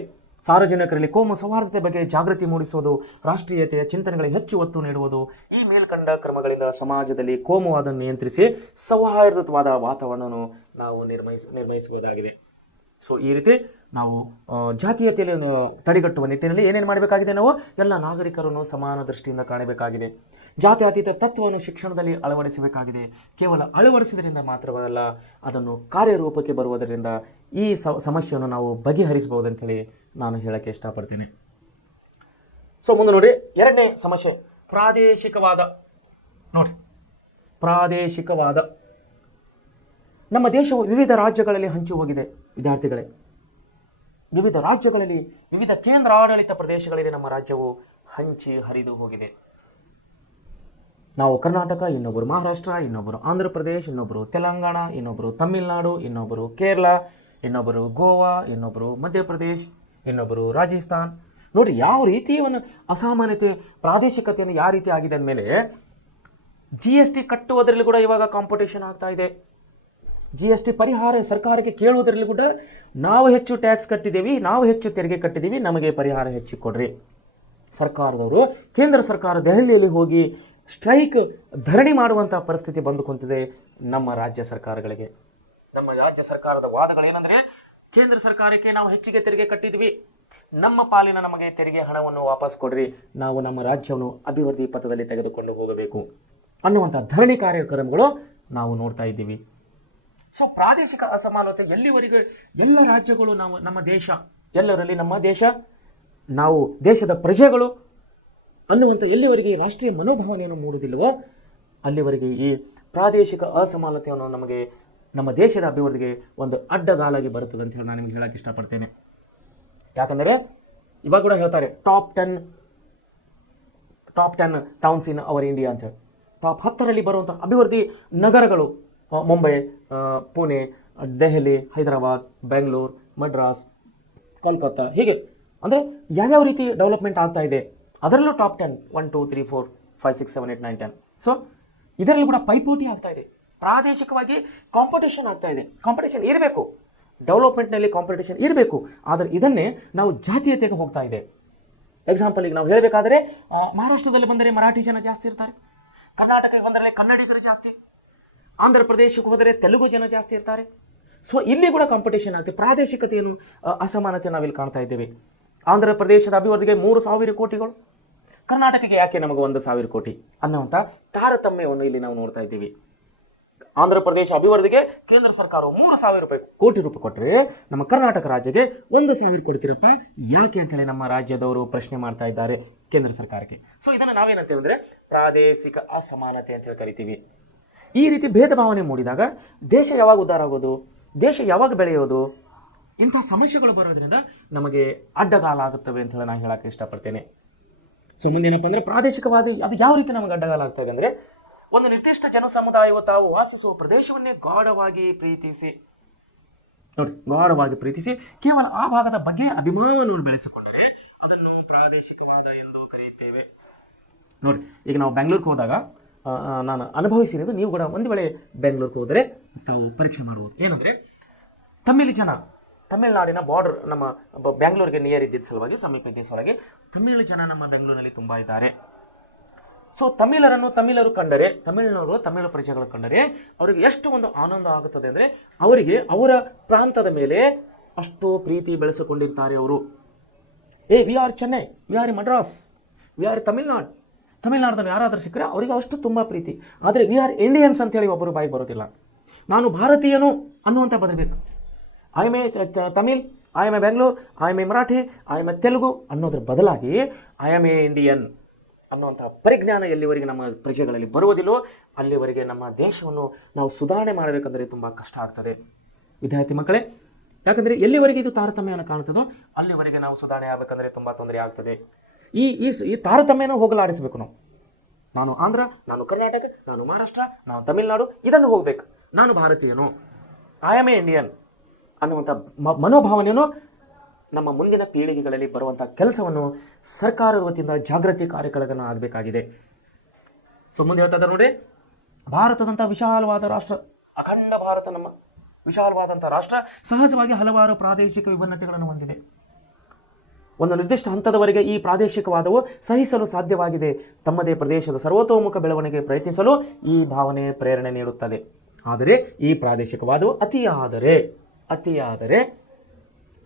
ಸಾರ್ವಜನಿಕರಲ್ಲಿ ಕೋಮು ಸೌಹಾರ್ದತೆ ಬಗ್ಗೆ ಜಾಗೃತಿ ಮೂಡಿಸುವುದು, ರಾಷ್ಟ್ರೀಯತೆಯ ಚಿಂತನೆಗಳಿಗೆ ಹೆಚ್ಚು ಒತ್ತು ನೀಡುವುದು. ಈ ಮೇಲ್ಕಂಡ ಕ್ರಮಗಳಿಂದ ಸಮಾಜದಲ್ಲಿ ಕೋಮುವಾದವನ್ನು ನಿಯಂತ್ರಿಸಿ ಸೌಹಾರ್ದವಾದ ವಾತಾವರಣವನ್ನು ನಾವು ನಿರ್ಮಿಸಬಹುದಾಗಿದೆ. ಸೊ ಈ ರೀತಿ ನಾವು ಜಾತೀಯತೆಯನ್ನು ತಡೆಗಟ್ಟುವ ನಿಟ್ಟಿನಲ್ಲಿ ಏನೇನು ಮಾಡಬೇಕಾಗಿದೆ, ನಾವು ಎಲ್ಲ ನಾಗರಿಕರನ್ನು ಸಮಾನ ದೃಷ್ಟಿಯಿಂದ ಕಾಣಬೇಕಾಗಿದೆ. ಜಾತ್ಯತೀತ ತತ್ವವನ್ನು ಶಿಕ್ಷಣದಲ್ಲಿ ಅಳವಡಿಸಬೇಕಾಗಿದೆ. ಕೇವಲ ಅಳವಡಿಸುವುದರಿಂದ ಮಾತ್ರವಲ್ಲ, ಅದನ್ನು ಕಾರ್ಯರೂಪಕ್ಕೆ ಬರುವುದರಿಂದ ಈ ಸಮಸ್ಯೆಯನ್ನು ನಾವು ಬಗೆಹರಿಸಬಹುದು ಅಂತೇಳಿ ನಾನು ಹೇಳಕ್ಕೆ ಇಷ್ಟಪಡ್ತೀನಿ. ಸೊ ಮುಂದೆ ನೋಡಿ, ಎರಡನೇ ಸಮಸ್ಯೆ ಪ್ರಾದೇಶಿಕವಾದ. ನೋಡಿ, ಪ್ರಾದೇಶಿಕವಾದ. ನಮ್ಮ ದೇಶವು ವಿವಿಧ ರಾಜ್ಯಗಳಲ್ಲಿ ಹಂಚಿ ಹೋಗಿದೆ ವಿದ್ಯಾರ್ಥಿಗಳೇ. ವಿವಿಧ ರಾಜ್ಯಗಳಲ್ಲಿ, ವಿವಿಧ ಕೇಂದ್ರ ಆಡಳಿತ ಪ್ರದೇಶಗಳಲ್ಲಿ ನಮ್ಮ ರಾಜ್ಯವು ಹಂಚಿ ಹರಿದು ಹೋಗಿದೆ. ನಾವು ಕರ್ನಾಟಕ, ಇನ್ನೊಬ್ಬರು ಮಹಾರಾಷ್ಟ್ರ, ಇನ್ನೊಬ್ಬರು ಆಂಧ್ರ ಪ್ರದೇಶ್, ಇನ್ನೊಬ್ಬರು ತೆಲಂಗಾಣ, ಇನ್ನೊಬ್ಬರು ತಮಿಳುನಾಡು, ಇನ್ನೊಬ್ಬರು ಕೇರಳ, ಇನ್ನೊಬ್ಬರು ಗೋವಾ, ಇನ್ನೊಬ್ಬರು ಮಧ್ಯಪ್ರದೇಶ್, ಇನ್ನೊಬ್ಬರು ರಾಜಸ್ಥಾನ್. ನೋಡಿ ಯಾವ ರೀತಿ ಒಂದು ಅಸಾಮಾನ್ಯತೆ, ಪ್ರಾದೇಶಿಕತೆಯನ್ನು ಯಾವ ರೀತಿ ಆಗಿದೆ ಅಂದಮೇಲೆ, GST ಕಟ್ಟುವುದರಲ್ಲಿ ಕೂಡ ಇವಾಗ ಕಾಂಪಿಟೇಷನ್ ಆಗ್ತಾ ಇದೆ. GST ಪರಿಹಾರ ಸರ್ಕಾರಕ್ಕೆ ಕೇಳುವುದರಲ್ಲಿ ಕೂಡ ನಾವು ಹೆಚ್ಚು ಟ್ಯಾಕ್ಸ್ ಕಟ್ಟಿದ್ದೀವಿ, ನಾವು ಹೆಚ್ಚು ತೆರಿಗೆ ಕಟ್ಟಿದ್ದೀವಿ, ನಮಗೆ ಪರಿಹಾರ ಹೆಚ್ಚು ಕೊಡ್ರಿ. ಸರ್ಕಾರದವರು, ಕೇಂದ್ರ ಸರ್ಕಾರ ದೆಹಲಿಯಲ್ಲಿ ಹೋಗಿ ಸ್ಟ್ರೈಕ್, ಧರಣಿ ಮಾಡುವಂಥ ಪರಿಸ್ಥಿತಿ ಬಂದು ಕುಂತಿದೆ ನಮ್ಮ ರಾಜ್ಯ ಸರ್ಕಾರಗಳಿಗೆ. ನಮ್ಮ ರಾಜ್ಯ ಸರ್ಕಾರದ ವಾದಗಳೇನೆಂದರೆ, ಕೇಂದ್ರ ಸರ್ಕಾರಕ್ಕೆ ನಾವು ಹೆಚ್ಚಿಗೆ ತೆರಿಗೆ ಕಟ್ಟಿದ್ವಿ, ನಮ್ಮ ಪಾಲಿನ ನಮಗೆ ತೆರಿಗೆ ಹಣವನ್ನು ವಾಪಸ್ ಕೊಡ್ರಿ, ನಾವು ನಮ್ಮ ರಾಜ್ಯವನ್ನು ಅಭಿವೃದ್ಧಿ ಪಥದಲ್ಲಿ ತೆಗೆದುಕೊಂಡು ಹೋಗಬೇಕು ಅನ್ನುವಂಥ ಧರಣಿ ಕಾರ್ಯಕ್ರಮಗಳು ನಾವು ನೋಡ್ತಾ ಇದ್ದೀವಿ. ಸೊ ಪ್ರಾದೇಶಿಕ ಅಸಮಾನತೆ ಎಲ್ಲಿವರೆಗೆ, ಎಲ್ಲ ರಾಜ್ಯಗಳು ನಾವು, ನಮ್ಮ ದೇಶ, ಎಲ್ಲರಲ್ಲಿ ನಮ್ಮ ದೇಶ, ನಾವು ದೇಶದ ಪ್ರಜೆಗಳು ಅನ್ನುವಂಥ ಎಲ್ಲಿವರೆಗೆ ರಾಷ್ಟ್ರೀಯ ಮನೋಭಾವನೆಯನ್ನು ಮೂಡುವುದಿಲ್ಲವೋ ಅಲ್ಲಿವರೆಗೆ ಈ ಪ್ರಾದೇಶಿಕ ಅಸಮಾನತೆಯನ್ನು ನಮಗೆ, ನಮ್ಮ ದೇಶದ ಅಭಿವೃದ್ಧಿಗೆ ಒಂದು ಅಡ್ಡಗಾಲಾಗಿ ಬರುತ್ತದೆ ಅಂತ ಹೇಳಿ ನಾನು ನಿಮಗೆ ಹೇಳಕ್ಕೆ ಇಷ್ಟಪಡ್ತೇನೆ. ಯಾಕಂದರೆ ಇವಾಗ ಕೂಡ ಹೇಳ್ತಾರೆ top 10 towns in our India ಅಂತ ಹೇಳಿ. ಟಾಪ್ 10ರಲ್ಲಿ ಬರುವಂಥ ಅಭಿವೃದ್ಧಿ ನಗರಗಳು ಮುಂಬೈ, ಪುಣೆ, ದೆಹಲಿ, ಹೈದರಾಬಾದ್, ಬೆಂಗಳೂರು, ಮಡ್ರಾಸ್, ಕೋಲ್ಕತ್ತಾ, ಹೀಗೆ ಅಂದರೆ ಯಾವ್ಯಾವ ರೀತಿ ಡೆವಲಪ್ಮೆಂಟ್ ಆಗ್ತಾ ಇದೆ ಅದರಲ್ಲೂ ಟಾಪ್ 10, 1 2 3 4 5 6 7 8 9 10. ಸೊ ಇದರಲ್ಲಿ ಕೂಡ ಪೈಪೋಟಿ ಆಗ್ತಾ ಇದೆ, ಪ್ರಾದೇಶಿಕವಾಗಿ ಕಾಂಪಿಟೇಷನ್ ಆಗ್ತಾ ಇದೆ. ಕಾಂಪಿಟೇಷನ್ ಇರಬೇಕು, ಡೆವಲಪ್ಮೆಂಟ್ನಲ್ಲಿ ಕಾಂಪಿಟೇಷನ್ ಇರಬೇಕು. ಆದರೆ ಇದನ್ನೇ ನಾವು ಜಾತೀಯತೆಗೆ ಹೋಗ್ತಾ ಇದೆ. ಎಕ್ಸಾಂಪಲಿಗೆ ನಾವು ಹೇಳಬೇಕಾದರೆ, ಮಹಾರಾಷ್ಟ್ರದಲ್ಲಿ ಬಂದರೆ ಮರಾಠಿ ಜನ ಜಾಸ್ತಿ ಇರ್ತಾರೆ, ಕರ್ನಾಟಕಕ್ಕೆ ಬಂದರೆ ಕನ್ನಡಿಗರು ಜಾಸ್ತಿ, ಆಂಧ್ರ ಪ್ರದೇಶಕ್ಕೆ ಹೋದರೆ ತೆಲುಗು ಜನ ಜಾಸ್ತಿ ಇರ್ತಾರೆ. ಸೊ ಇಲ್ಲಿ ಕೂಡ ಕಾಂಪಿಟೇಷನ್ ಆಗ್ತದೆ. ಪ್ರಾದೇಶಿಕತೆಯನ್ನು, ಅಸಮಾನತೆ ನಾವಿಲ್ಲಿ ಕಾಣ್ತಾ ಇದ್ದೇವೆ. ಆಂಧ್ರ ಪ್ರದೇಶದ ಅಭಿವೃದ್ಧಿಗೆ 3,000 ಕೋಟಿಗಳು, ಕರ್ನಾಟಕಕ್ಕೆ ಯಾಕೆ ನಮಗೆ 1,000 ಕೋಟಿ ಅನ್ನುವಂಥ ತಾರತಮ್ಯವನ್ನು ಇಲ್ಲಿ ನಾವು ನೋಡ್ತಾ ಇದ್ದೀವಿ. ಆಂಧ್ರ ಪ್ರದೇಶ ಅಭಿವೃದ್ಧಿಗೆ ಕೇಂದ್ರ ಸರ್ಕಾರವು 3,000 ಕೋಟಿ ರೂಪಾಯಿ ಕೊಟ್ಟರೆ, ನಮ್ಮ ಕರ್ನಾಟಕ ರಾಜ್ಯಕ್ಕೆ 1,000 ಕೊಡ್ತೀರಪ್ಪ ಯಾಕೆ ಅಂತೇಳಿ ನಮ್ಮ ರಾಜ್ಯದವರು ಪ್ರಶ್ನೆ ಮಾಡ್ತಾ ಇದ್ದಾರೆ ಕೇಂದ್ರ ಸರ್ಕಾರಕ್ಕೆ. ಸೊ ಇದನ್ನು ನಾವೇನಂತೇವೆ ಅಂದರೆ ಪ್ರಾದೇಶಿಕ ಅಸಮಾನತೆ ಅಂತೇಳಿ ಕರಿತೀವಿ. ಈ ರೀತಿ ಭೇದ ಭಾವನೆ ಮೂಡಿದಾಗ ದೇಶ ಯಾವಾಗ ಉದ್ಧಾರ ಆಗೋದು, ದೇಶ ಯಾವಾಗ ಬೆಳೆಯೋದು, ಇಂಥ ಸಮಸ್ಯೆಗಳು ಬರೋದ್ರಿಂದ ನಮಗೆ ಅಡ್ಡಗಾಲ ಆಗುತ್ತವೆ ಅಂತ ಹೇಳಿ ನಾನು ಹೇಳಕ್ಕೆ ಇಷ್ಟಪಡ್ತೇನೆ. ಸೊ ಮುಂದೇನಪ್ಪ ಅಂದರೆ ಪ್ರಾದೇಶಿಕವಾದ ಅದು ಯಾವ ರೀತಿ ನಮಗೆ ಅಡ್ಡಗಾಲ ಆಗ್ತದೆ ಅಂದರೆ, ಒಂದು ನಿರ್ದಿಷ್ಟ ಜನಸಮುದಾಯವು ತಾವು ವಾಸಿಸುವ ಪ್ರದೇಶವನ್ನೇ ಗಾಢವಾಗಿ ಪ್ರೀತಿಸಿ, ನೋಡಿ ಗಾಢವಾಗಿ ಪ್ರೀತಿಸಿ ಕೇವಲ ಆ ಭಾಗದ ಬಗ್ಗೆ ಅಭಿಮಾನವನ್ನು ಬೆಳೆಸಿಕೊಂಡರೆ ಅದನ್ನು ಪ್ರಾದೇಶಿಕವಾದ ಎಂದು ಕರೆಯುತ್ತೇವೆ. ನೋಡಿ, ಈಗ ನಾವು ಬೆಂಗಳೂರಿಗೆ ಹೋದಾಗ ನಾನು ಅನುಭವಿಸಿರೋದು, ನೀವು ಕೂಡ ಒಂದು ವೇಳೆ ಬೆಂಗಳೂರಿಗೆ ಹೋದರೆ ತಾವು ಪರೀಕ್ಷೆ ಮಾಡುವುದು ಏನಂದರೆ, ತಮಿಳುನಾಡಿನ ಬಾರ್ಡರ್ ನಮ್ಮ ಬೆಂಗಳೂರಿಗೆ ನಿಯರ್ ಇದ್ದಿದ್ದ ಸಲುವಾಗಿ, ಸಮೀಪ ಇದ್ದ ಸಲುವಾಗಿ ತಮಿಳು ಜನ ನಮ್ಮ ಬೆಂಗಳೂರಿನಲ್ಲಿ ತುಂಬ ಇದ್ದಾರೆ. ಸೊ ತಮಿಳರು ಕಂಡರೆ, ತಮಿಳು ಪ್ರಜೆಗಳು ಕಂಡರೆ ಅವರಿಗೆ ಎಷ್ಟು ಒಂದು ಆನಂದ ಆಗುತ್ತದೆ ಅಂದರೆ, ಅವರಿಗೆ ಅವರ ಪ್ರಾಂತದ ಮೇಲೆ ಅಷ್ಟು ಪ್ರೀತಿ ಬೆಳೆಸಿಕೊಂಡಿರ್ತಾರೆ ಅವರು. We are Chennai, we are Madras, we are ತಮಿಳ್ನಾಡದಲ್ಲಿ ಯಾರಾದರೂ ಸಿಕ್ಕರೆ ಅವರಿಗೆ ಅಷ್ಟು ತುಂಬ ಪ್ರೀತಿ. ಆದರೆ ವಿ ಆರ್ ಇಂಡಿಯನ್ಸ್ ಅಂತೇಳಿ ಒಬ್ಬರು ಬಾಯಿ ಬರೋದಿಲ್ಲ. ನಾನು ಭಾರತೀಯನು ಅನ್ನುವಂಥ ಬದಲಬೇಕು. I am a Tamil, I am a Bengaluru, I am a Marathi, I am a Telugu ಅನ್ನೋದ್ರ ಬದಲಾಗಿ ಐ ಎಮ್ ಎ ಇಂಡಿಯನ್ ಅನ್ನುವಂಥ ಪರಿಜ್ಞಾನ ಎಲ್ಲಿವರೆಗೆ ನಮ್ಮ ಪ್ರಜೆಗಳಲ್ಲಿ ಬರುವುದಿಲ್ಲವೋ ಅಲ್ಲಿವರೆಗೆ ನಮ್ಮ ದೇಶವನ್ನು ನಾವು ಸುಧಾರಣೆ ಮಾಡಬೇಕಂದ್ರೆ ತುಂಬ ಕಷ್ಟ ಆಗ್ತದೆ. ವಿದ್ಯಾರ್ಥಿ ಮಕ್ಕಳೇ, ಯಾಕಂದರೆ ಎಲ್ಲಿವರೆಗೆ ಇದು ತಾರತಮ್ಯವನ್ನು ಕಾಣ್ತದೋ ಅಲ್ಲಿವರೆಗೆ ನಾವು ಸುಧಾರಣೆ ಆಗಬೇಕಂದ್ರೆ ತುಂಬ ತೊಂದರೆ ಆಗ್ತದೆ. ಈ ಈ ಈ ತಾರತಮ್ಯನ ಹೋಗಲಾಡಿಸಬೇಕು ನಾವು. ನಾನು ಆಂಧ್ರ, ನಾನು ಕರ್ನಾಟಕ, ನಾನು ಮಹಾರಾಷ್ಟ್ರ, ನಾನು ತಮಿಳುನಾಡು, ಇದನ್ನು ಹೋಗಬೇಕು. ನಾನು ಭಾರತೀಯನು, ಐ ಆಮ್ ಎ ಇಂಡಿಯನ್ ಅನ್ನುವಂಥ ಮನೋಭಾವನೆಯನ್ನು ನಮ್ಮ ಮುಂದಿನ ಪೀಳಿಗೆಗಳಲ್ಲಿ ಬರುವಂಥ ಕೆಲಸವನ್ನು ಸರ್ಕಾರದ ವತಿಯಿಂದ ಜಾಗೃತಿ ಕಾರ್ಯಕ್ರಮಗಳನ್ನು ಆಗಬೇಕಾಗಿದೆ. ಸೊ ಮುಂದೆ ಹೇಳ್ತಾ ಇದ್ದಾರೆ ನೋಡ್ರಿ, ಭಾರತದಂಥ ವಿಶಾಲವಾದ ರಾಷ್ಟ್ರ, ಅಖಂಡ ಭಾರತ ನಮ್ಮ ವಿಶಾಲವಾದಂಥ ರಾಷ್ಟ್ರ ಸಹಜವಾಗಿ ಹಲವಾರು ಪ್ರಾದೇಶಿಕ ವಿಭಿನ್ನತೆಗಳನ್ನು ಹೊಂದಿದೆ. ಒಂದು ನಿರ್ದಿಷ್ಟ ಹಂತದವರೆಗೆ ಈ ಪ್ರಾದೇಶಿಕವಾದವು ಸಹಿಸಲು ಸಾಧ್ಯವಾಗಿದೆ. ತಮ್ಮದೇ ಪ್ರದೇಶದ ಸರ್ವತೋಮುಖ ಬೆಳವಣಿಗೆ ಪ್ರಯತ್ನಿಸಲು ಈ ಭಾವನೆ ಪ್ರೇರಣೆ ನೀಡುತ್ತದೆ. ಆದರೆ ಈ ಪ್ರಾದೇಶಿಕವಾದವು ಅತಿಯಾದರೆ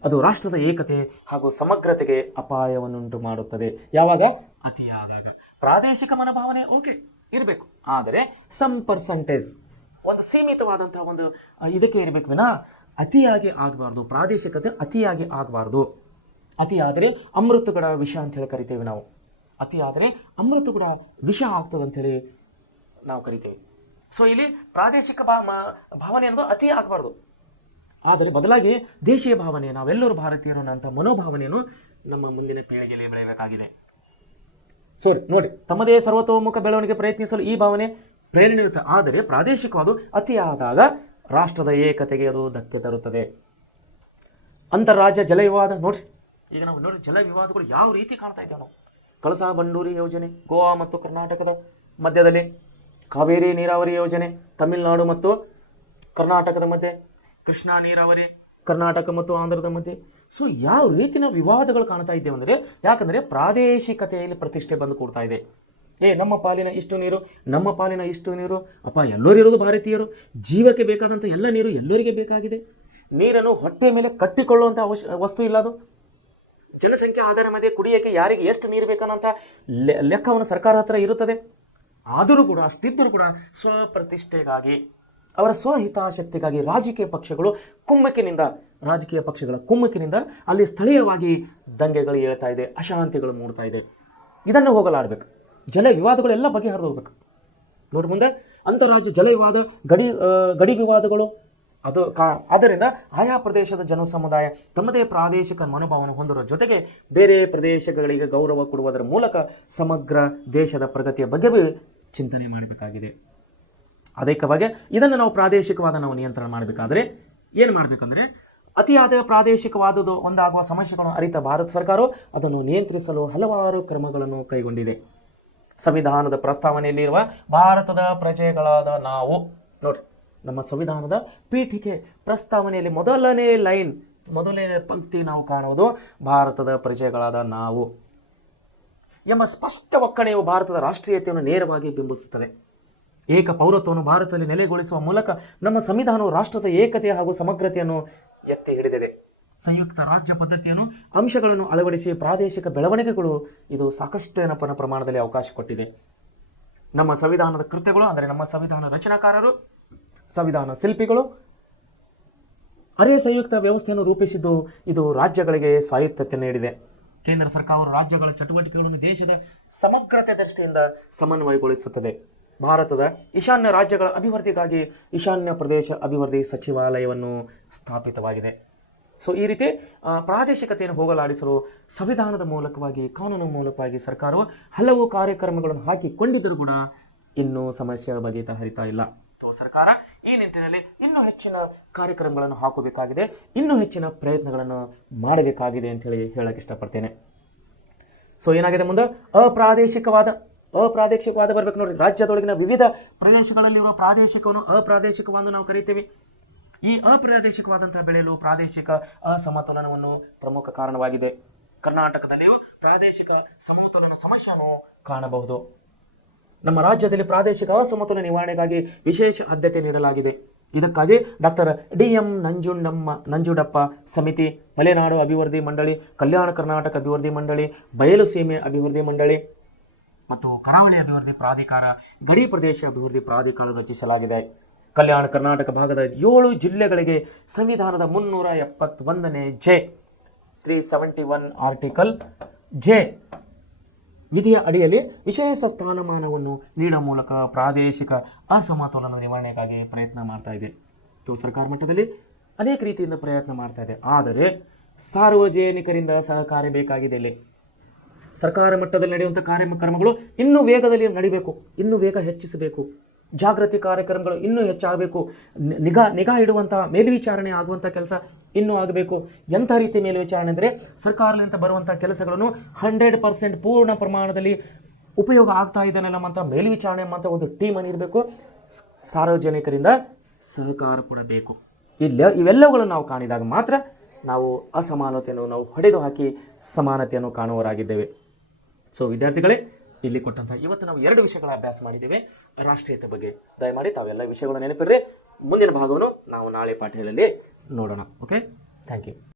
ಅದು ರಾಷ್ಟ್ರದ ಏಕತೆ ಹಾಗೂ ಸಮಗ್ರತೆಗೆ ಅಪಾಯವನ್ನುಂಟು ಮಾಡುತ್ತದೆ. ಯಾವಾಗ? ಅತಿಯಾದಾಗ. ಪ್ರಾದೇಶಿಕ ಮನೋಭಾವನೆ ಓಕೆ ಇರಬೇಕು, ಆದರೆ ಸಮ್ ಪರ್ಸೆಂಟೇಜ್, ಒಂದು ಸೀಮಿತವಾದಂತಹ ಒಂದು ಇದಕ್ಕೆ ಇರಬೇಕು ವಿನಾ ಅತಿಯಾಗಿ ಆಗಬಾರ್ದು. ಪ್ರಾದೇಶಿಕತೆ ಅತಿಯಾಗಿ ಆಗಬಾರ್ದು. ಅತಿಯಾದರೆ ಅಮೃತಗಡ ವಿಷ ಅಂತ ಹೇಳಿ ಕರಿತೇವೆ ನಾವು. ಅತಿಯಾದರೆ ಅಮೃತಗಡ ವಿಷ ಆಗ್ತದೆ ಅಂಥೇಳಿ ನಾವು ಕರಿತೇವೆ. ಸೊ ಇಲ್ಲಿ ಪ್ರಾದೇಶಿಕ ಭಾವನೆ ಅನ್ನೋದು ಅತಿ ಆಗಬಾರ್ದು. ಆದರೆ ಬದಲಾಗಿ ದೇಶೀಯ ಭಾವನೆ, ನಾವೆಲ್ಲರೂ ಭಾರತೀಯರು ಅನ್ನೋಂಥ ಮನೋಭಾವನೆಯನ್ನು ನಮ್ಮ ಮುಂದಿನ ಪೀಳಿಗೆಯಲ್ಲಿ ಬೆಳೆಯಬೇಕಾಗಿದೆ. ಸೊ ನೋಡಿ, ತಮ್ಮದೇ ಸರ್ವತೋಮುಖ ಬೆಳವಣಿಗೆ ಪ್ರಯತ್ನಿಸಲು ಈ ಭಾವನೆ ಪ್ರೇರಣೆ ಇರುತ್ತೆ. ಆದರೆ ಪ್ರಾದೇಶಿಕವಾದ ಅತಿಯಾದಾಗ ರಾಷ್ಟ್ರದ ಏಕತೆಗೆ ಅದು ಧಕ್ಕೆ ತರುತ್ತದೆ. ಅಂತಾರಾಜ್ಯ ಜಲ ವಿವಾದ ನೋಡ್ರಿ, ಈಗ ನಾವು ನೋಡಿ ಜಲ ವಿವಾದಗಳು ಯಾವ ರೀತಿ ಕಾಣ್ತಾ ಇದ್ದೇವೆ ನಾವು. ಕಳಸಾ ಬಂಡೂರಿ ಯೋಜನೆ ಗೋವಾ ಮತ್ತು ಕರ್ನಾಟಕದ ಮಧ್ಯದಲ್ಲಿ, ಕಾವೇರಿ ನೀರಾವರಿ ಯೋಜನೆ ತಮಿಳುನಾಡು ಮತ್ತು ಕರ್ನಾಟಕದ ಮಧ್ಯೆ, ಕೃಷ್ಣಾ ನೀರಾವರಿ ಕರ್ನಾಟಕ ಮತ್ತು ಆಂಧ್ರದ ಮಧ್ಯೆ. ಸೊ ಯಾವ ರೀತಿಯ ವಿವಾದಗಳು ಕಾಣ್ತಾ ಇದ್ದೇವೆ ಅಂದರೆ, ಯಾಕಂದರೆ ಪ್ರಾದೇಶಿಕತೆಯಲ್ಲಿ ಪ್ರತಿಷ್ಠೆ ಬಂದು ಕೊಡ್ತಾ ಇದೆ. ನಮ್ಮ ಪಾಲಿನ ಇಷ್ಟು ನೀರು, ನಮ್ಮ ಪಾಲಿನ ಇಷ್ಟು ನೀರು, ಅಪ್ಪ ಎಲ್ಲರೂ ಇರೋದು ಭಾರತೀಯರು, ಜೀವಕ್ಕೆ ಬೇಕಾದಂಥ ಎಲ್ಲ ನೀರು ಎಲ್ಲರಿಗೆ ಬೇಕಾಗಿದೆ. ನೀರನ್ನು ಹೊಟ್ಟೆ ಮೇಲೆ ಕಟ್ಟಿಕೊಳ್ಳುವಂಥ ವಸ್ತು ಇಲ್ಲ. ಅದು ಜನಸಂಖ್ಯೆ ಆಧಾರ ಮೇಲೆ ಕುಡಿಯೋಕ್ಕೆ ಯಾರಿಗೆ ಎಷ್ಟು ನೀರು ಬೇಕನ್ನೋಂಥ ಲೆಕ್ಕವನ್ನು ಸರ್ಕಾರ ಹತ್ರ ಇರುತ್ತದೆ. ಆದರೂ ಕೂಡ, ಅಷ್ಟಿದ್ದರೂ ಕೂಡ ಸ್ವಪ್ರತಿಷ್ಠೆಗಾಗಿ, ಅವರ ಸ್ವಹಿತಾಸಕ್ತಿಗಾಗಿ ರಾಜಕೀಯ ಪಕ್ಷಗಳ ಕುಮ್ಮಕ್ಕಿನಿಂದ ಅಲ್ಲಿ ಸ್ಥಳೀಯವಾಗಿ ದಂಗೆಗಳು ಏಳ್ತಾ ಇದೆ, ಅಶಾಂತಿಗಳು ಮೂಡ್ತಾ ಇದೆ. ಇದನ್ನು ಹೋಗಲಾಡಬೇಕು. ಜಲ ವಿವಾದಗಳೆಲ್ಲ ಬಗೆಹರಿದು ಹೋಗ್ಬೇಕು. ನೋಡಿ ಮುಂದೆ ಅಂತಾರಾಜ್ಯ ಜಲ ವಿವಾದ, ಗಡಿ ವಿವಾದಗಳು ಆದ್ದರಿಂದ ಆಯಾ ಪ್ರದೇಶದ ಜನಸಮುದಾಯ ತಮ್ಮದೇ ಪ್ರಾದೇಶಿಕ ಮನೋಭಾವನೆ ಹೊಂದಿರುವ ಜೊತೆಗೆ ಬೇರೆ ಪ್ರದೇಶಗಳಿಗೆ ಗೌರವ ಕೊಡುವುದರ ಮೂಲಕ ಸಮಗ್ರ ದೇಶದ ಪ್ರಗತಿಯ ಬಗ್ಗೆ ಚಿಂತನೆ ಮಾಡಬೇಕಾಗಿದೆ. ಅದಕ್ಕಾಗಿ ಇದನ್ನು ನಾವು ಪ್ರಾದೇಶಿಕವಾದ ನಾವು ನಿಯಂತ್ರಣ ಮಾಡಬೇಕಾದ್ರೆ ಏನು ಮಾಡಬೇಕಂದ್ರೆ, ಅತಿಯಾದ ಪ್ರಾದೇಶಿಕವಾದುದು ಒಂದಾಗುವ ಸಮಸ್ಯೆಗಳನ್ನು ಅರಿತ ಭಾರತ ಸರ್ಕಾರವು ಅದನ್ನು ನಿಯಂತ್ರಿಸಲು ಹಲವಾರು ಕ್ರಮಗಳನ್ನು ಕೈಗೊಂಡಿದೆ. ಸಂವಿಧಾನದ ಪ್ರಸ್ತಾವನೆಯಲ್ಲಿರುವ ಭಾರತದ ಪ್ರಜೆಗಳಾದ ನಾವು ನೋಡ್ರಿ, ನಮ್ಮ ಸಂವಿಧಾನದ ಪೀಠಿಕೆ ಪ್ರಸ್ತಾವನೆಯಲ್ಲಿ ಮೊದಲನೇ ಪಂಕ್ತಿ ನಾವು ಕಾಣುವುದು ಭಾರತದ ಪ್ರಜೆಗಳಾದ ನಾವು ಎಂಬ ಸ್ಪಷ್ಟ ಒಕ್ಕಣೆಯು ಭಾರತದ ರಾಷ್ಟ್ರೀಯತೆಯನ್ನು ನೇರವಾಗಿ ಬಿಂಬಿಸುತ್ತದೆ. ಏಕ ಪೌರತ್ವವನ್ನು ಭಾರತದಲ್ಲಿ ನೆಲೆಗೊಳಿಸುವ ಮೂಲಕ ನಮ್ಮ ಸಂವಿಧಾನವು ರಾಷ್ಟ್ರದ ಏಕತೆ ಹಾಗೂ ಸಮಗ್ರತೆಯನ್ನು ಎತ್ತಿ ಹಿಡಿದಿದೆ. ಸಂಯುಕ್ತ ರಾಜ್ಯ ಪದ್ಧತಿಯನ್ನು ಅಂಶಗಳನ್ನು ಅಳವಡಿಸಿ ಪ್ರಾದೇಶಿಕ ಬೆಳವಣಿಗೆಗಳು ಇದು ಸಾಕಷ್ಟು ಏನಪ್ಪನ ಪ್ರಮಾಣದಲ್ಲಿ ಅವಕಾಶ ಕೊಟ್ಟಿದೆ. ನಮ್ಮ ಸಂವಿಧಾನದ ಕೃತ್ಯಗಳು ಅಂದರೆ ನಮ್ಮ ಸಂವಿಧಾನ ರಚನಾಕಾರರು, ಸಂವಿಧಾನ ಶಿಲ್ಪಿಗಳು ಅರೆ ಸಂಯುಕ್ತ ವ್ಯವಸ್ಥೆಯನ್ನು ರೂಪಿಸಿದ್ದು ಇದು ರಾಜ್ಯಗಳಿಗೆ ಸ್ವಾಯತ್ತತೆ ನೀಡಿದೆ. ಕೇಂದ್ರ ಸರ್ಕಾರವು ರಾಜ್ಯಗಳ ಚಟುವಟಿಕೆಗಳನ್ನು ದೇಶದ ಸಮಗ್ರತೆ ದೃಷ್ಟಿಯಿಂದ ಸಮನ್ವಯಗೊಳಿಸುತ್ತದೆ. ಭಾರತದ ಈಶಾನ್ಯ ರಾಜ್ಯಗಳ ಅಭಿವೃದ್ಧಿಗಾಗಿ ಈಶಾನ್ಯ ಪ್ರದೇಶ ಅಭಿವೃದ್ಧಿ ಸಚಿವಾಲಯವನ್ನು ಸ್ಥಾಪಿತವಾಗಿದೆ. ಸೊ ಈ ರೀತಿ ಪ್ರಾದೇಶಿಕತೆಯನ್ನು ಹೋಗಲಾಡಿಸಲು ಸಂವಿಧಾನದ ಮೂಲಕವಾಗಿ, ಕಾನೂನು ಮೂಲಕವಾಗಿ ಸರ್ಕಾರವು ಹಲವು ಕಾರ್ಯಕ್ರಮಗಳನ್ನು ಹಾಕಿಕೊಂಡಿದ್ದರೂ ಕೂಡ ಇನ್ನೂ ಸಮಸ್ಯೆ ಬಗೆಹರಿತಾ ಇಲ್ಲ. ಸರ್ಕಾರ ಈ ನಿಟ್ಟಿನಲ್ಲಿ ಇನ್ನೂ ಹೆಚ್ಚಿನ ಕಾರ್ಯಕ್ರಮಗಳನ್ನು ಹಾಕಬೇಕಾಗಿದೆ, ಇನ್ನೂ ಹೆಚ್ಚಿನ ಪ್ರಯತ್ನಗಳನ್ನು ಮಾಡಬೇಕಾಗಿದೆ ಅಂತ ಹೇಳಕ್ಕೆ ಇಷ್ಟಪಡ್ತೇನೆ. ಸೊ ಏನಾಗಿದೆ ಮುಂದೆ, ಅಪ್ರಾದೇಶಿಕವಾದ ಬರಬೇಕು ನೋಡ್ರಿ. ರಾಜ್ಯದೊಳಗಿನ ವಿವಿಧ ಪ್ರದೇಶಗಳಲ್ಲಿರುವ ಪ್ರಾದೇಶಿಕವನ್ನು ಅಪ್ರಾದೇಶಿಕವನ್ನು ನಾವು ಕರೀತೇವೆ. ಈ ಅಪ್ರಾದೇಶಿಕವಾದಂತಹ ಬೆಳೆಯಲು ಪ್ರಾದೇಶಿಕ ಅಸಮತೋಲನವನ್ನು ಪ್ರಮುಖ ಕಾರಣವಾಗಿದೆ. ಕರ್ನಾಟಕದಲ್ಲಿಯೂ ಪ್ರಾದೇಶಿಕ ಸಮತೋಲನ ಸಮಸ್ಯೆಯನ್ನು ಕಾಣಬಹುದು. ನಮ್ಮ ರಾಜ್ಯದಲ್ಲಿ ಪ್ರಾದೇಶಿಕ ಅಸಮತೋಲನ ನಿವಾರಣೆಗಾಗಿ ವಿಶೇಷ ಆದ್ಯತೆ ನೀಡಲಾಗಿದೆ. ಇದಕ್ಕಾಗಿ ಡಾಕ್ಟರ್ ಡಿ.ಎಂ. ನಂಜುಂಡಪ್ಪ ಸಮಿತಿ, ಮಲೆನಾಡು ಅಭಿವೃದ್ಧಿ ಮಂಡಳಿ, ಕಲ್ಯಾಣ ಕರ್ನಾಟಕ ಅಭಿವೃದ್ಧಿ ಮಂಡಳಿ, ಬಯಲು ಸೀಮೆ ಅಭಿವೃದ್ಧಿ ಮಂಡಳಿ ಮತ್ತು ಕರಾವಳಿ ಅಭಿವೃದ್ಧಿ ಪ್ರಾಧಿಕಾರ, ಗಡಿ ಪ್ರದೇಶ ಅಭಿವೃದ್ಧಿ ಪ್ರಾಧಿಕಾರ ರಚಿಸಲಾಗಿದೆ. ಕಲ್ಯಾಣ ಕರ್ನಾಟಕ ಭಾಗದ 7 ಜಿಲ್ಲೆಗಳಿಗೆ ಸಂವಿಧಾನದ 371ನೇ ಜೆ 371 ಆರ್ಟಿಕಲ್ ಜೆ ವಿಧಿಯ ಅಡಿಯಲ್ಲಿ ವಿಶೇಷ ಸ್ಥಾನಮಾನವನ್ನು ನೀಡುವ ಮೂಲಕ ಪ್ರಾದೇಶಿಕ ಅಸಮತೋಲನ ನಿವಾರಣೆಗಾಗಿ ಪ್ರಯತ್ನ ಮಾಡ್ತಾ ಇದೆ. ಸರ್ಕಾರ ಮಟ್ಟದಲ್ಲಿ ಅನೇಕ ರೀತಿಯಿಂದ ಪ್ರಯತ್ನ ಮಾಡ್ತಾ ಇದೆ. ಆದರೆ ಸಾರ್ವಜನಿಕರಿಂದ ಸಹಕಾರ ಬೇಕಾಗಿದೆ. ಇಲ್ಲಿ ಸರ್ಕಾರ ಮಟ್ಟದಲ್ಲಿ ನಡೆಯುವಂಥ ಕಾರ್ಯಕ್ರಮಗಳು ಇನ್ನೂ ವೇಗದಲ್ಲಿ ನಡಿಬೇಕು, ಇನ್ನೂ ವೇಗ ಹೆಚ್ಚಿಸಬೇಕು. ಜಾಗೃತಿ ಕಾರ್ಯಕ್ರಮಗಳು ಇನ್ನೂ ಹೆಚ್ಚಾಗಬೇಕು. ನಿಗಾ ಇಡುವಂಥ ಮೇಲ್ವಿಚಾರಣೆ ಆಗುವಂಥ ಕೆಲಸ ಇನ್ನೂ ಆಗಬೇಕು. ಎಂಥ ರೀತಿ ಮೇಲ್ವಿಚಾರಣೆ ಅಂದರೆ ಸರ್ಕಾರದಿಂದ ಬರುವಂಥ ಕೆಲಸಗಳನ್ನು 100% ಪೂರ್ಣ ಪ್ರಮಾಣದಲ್ಲಿ ಉಪಯೋಗ ಆಗ್ತಾ ಇದೆ ನಮ್ಮಂಥ ಮೇಲ್ವಿಚಾರಣೆ ಅಂತ ಒಂದು ಟೀಮನ್ನು ಇರಬೇಕು. ಸಾರ್ವಜನಿಕರಿಂದ ಸಹಕಾರ ಕೊಡಬೇಕು. ಇವೆಲ್ಲವುಗಳನ್ನು ನಾವು ಕಾಣಿದಾಗ ಮಾತ್ರ ನಾವು ಅಸಮಾನತೆಯನ್ನು ನಾವು ಹೊಡೆದು ಹಾಕಿ ಸಮಾನತೆಯನ್ನು ಕಾಣುವವರಾಗಿದ್ದೇವೆ. ಸೊ ವಿದ್ಯಾರ್ಥಿಗಳೇ, ಇಲ್ಲಿ ಕೊಟ್ಟಂಥ ಇವತ್ತು ನಾವು 2 ವಿಷಯಗಳ ಅಭ್ಯಾಸ ಮಾಡಿದ್ದೇವೆ ರಾಷ್ಟ್ರೀಯತೆ ಬಗ್ಗೆ. ದಯಮಾಡಿ ತಾವೆಲ್ಲ ವಿಷಯಗಳು ನೆನಪಿರ್ರಿ. ಮುಂದಿನ ಭಾಗವನ್ನು ನಾವು ನಾಳೆ ಪಾಠಗಳಲ್ಲಿ ನೋಡೋಣ. Okay, thank you.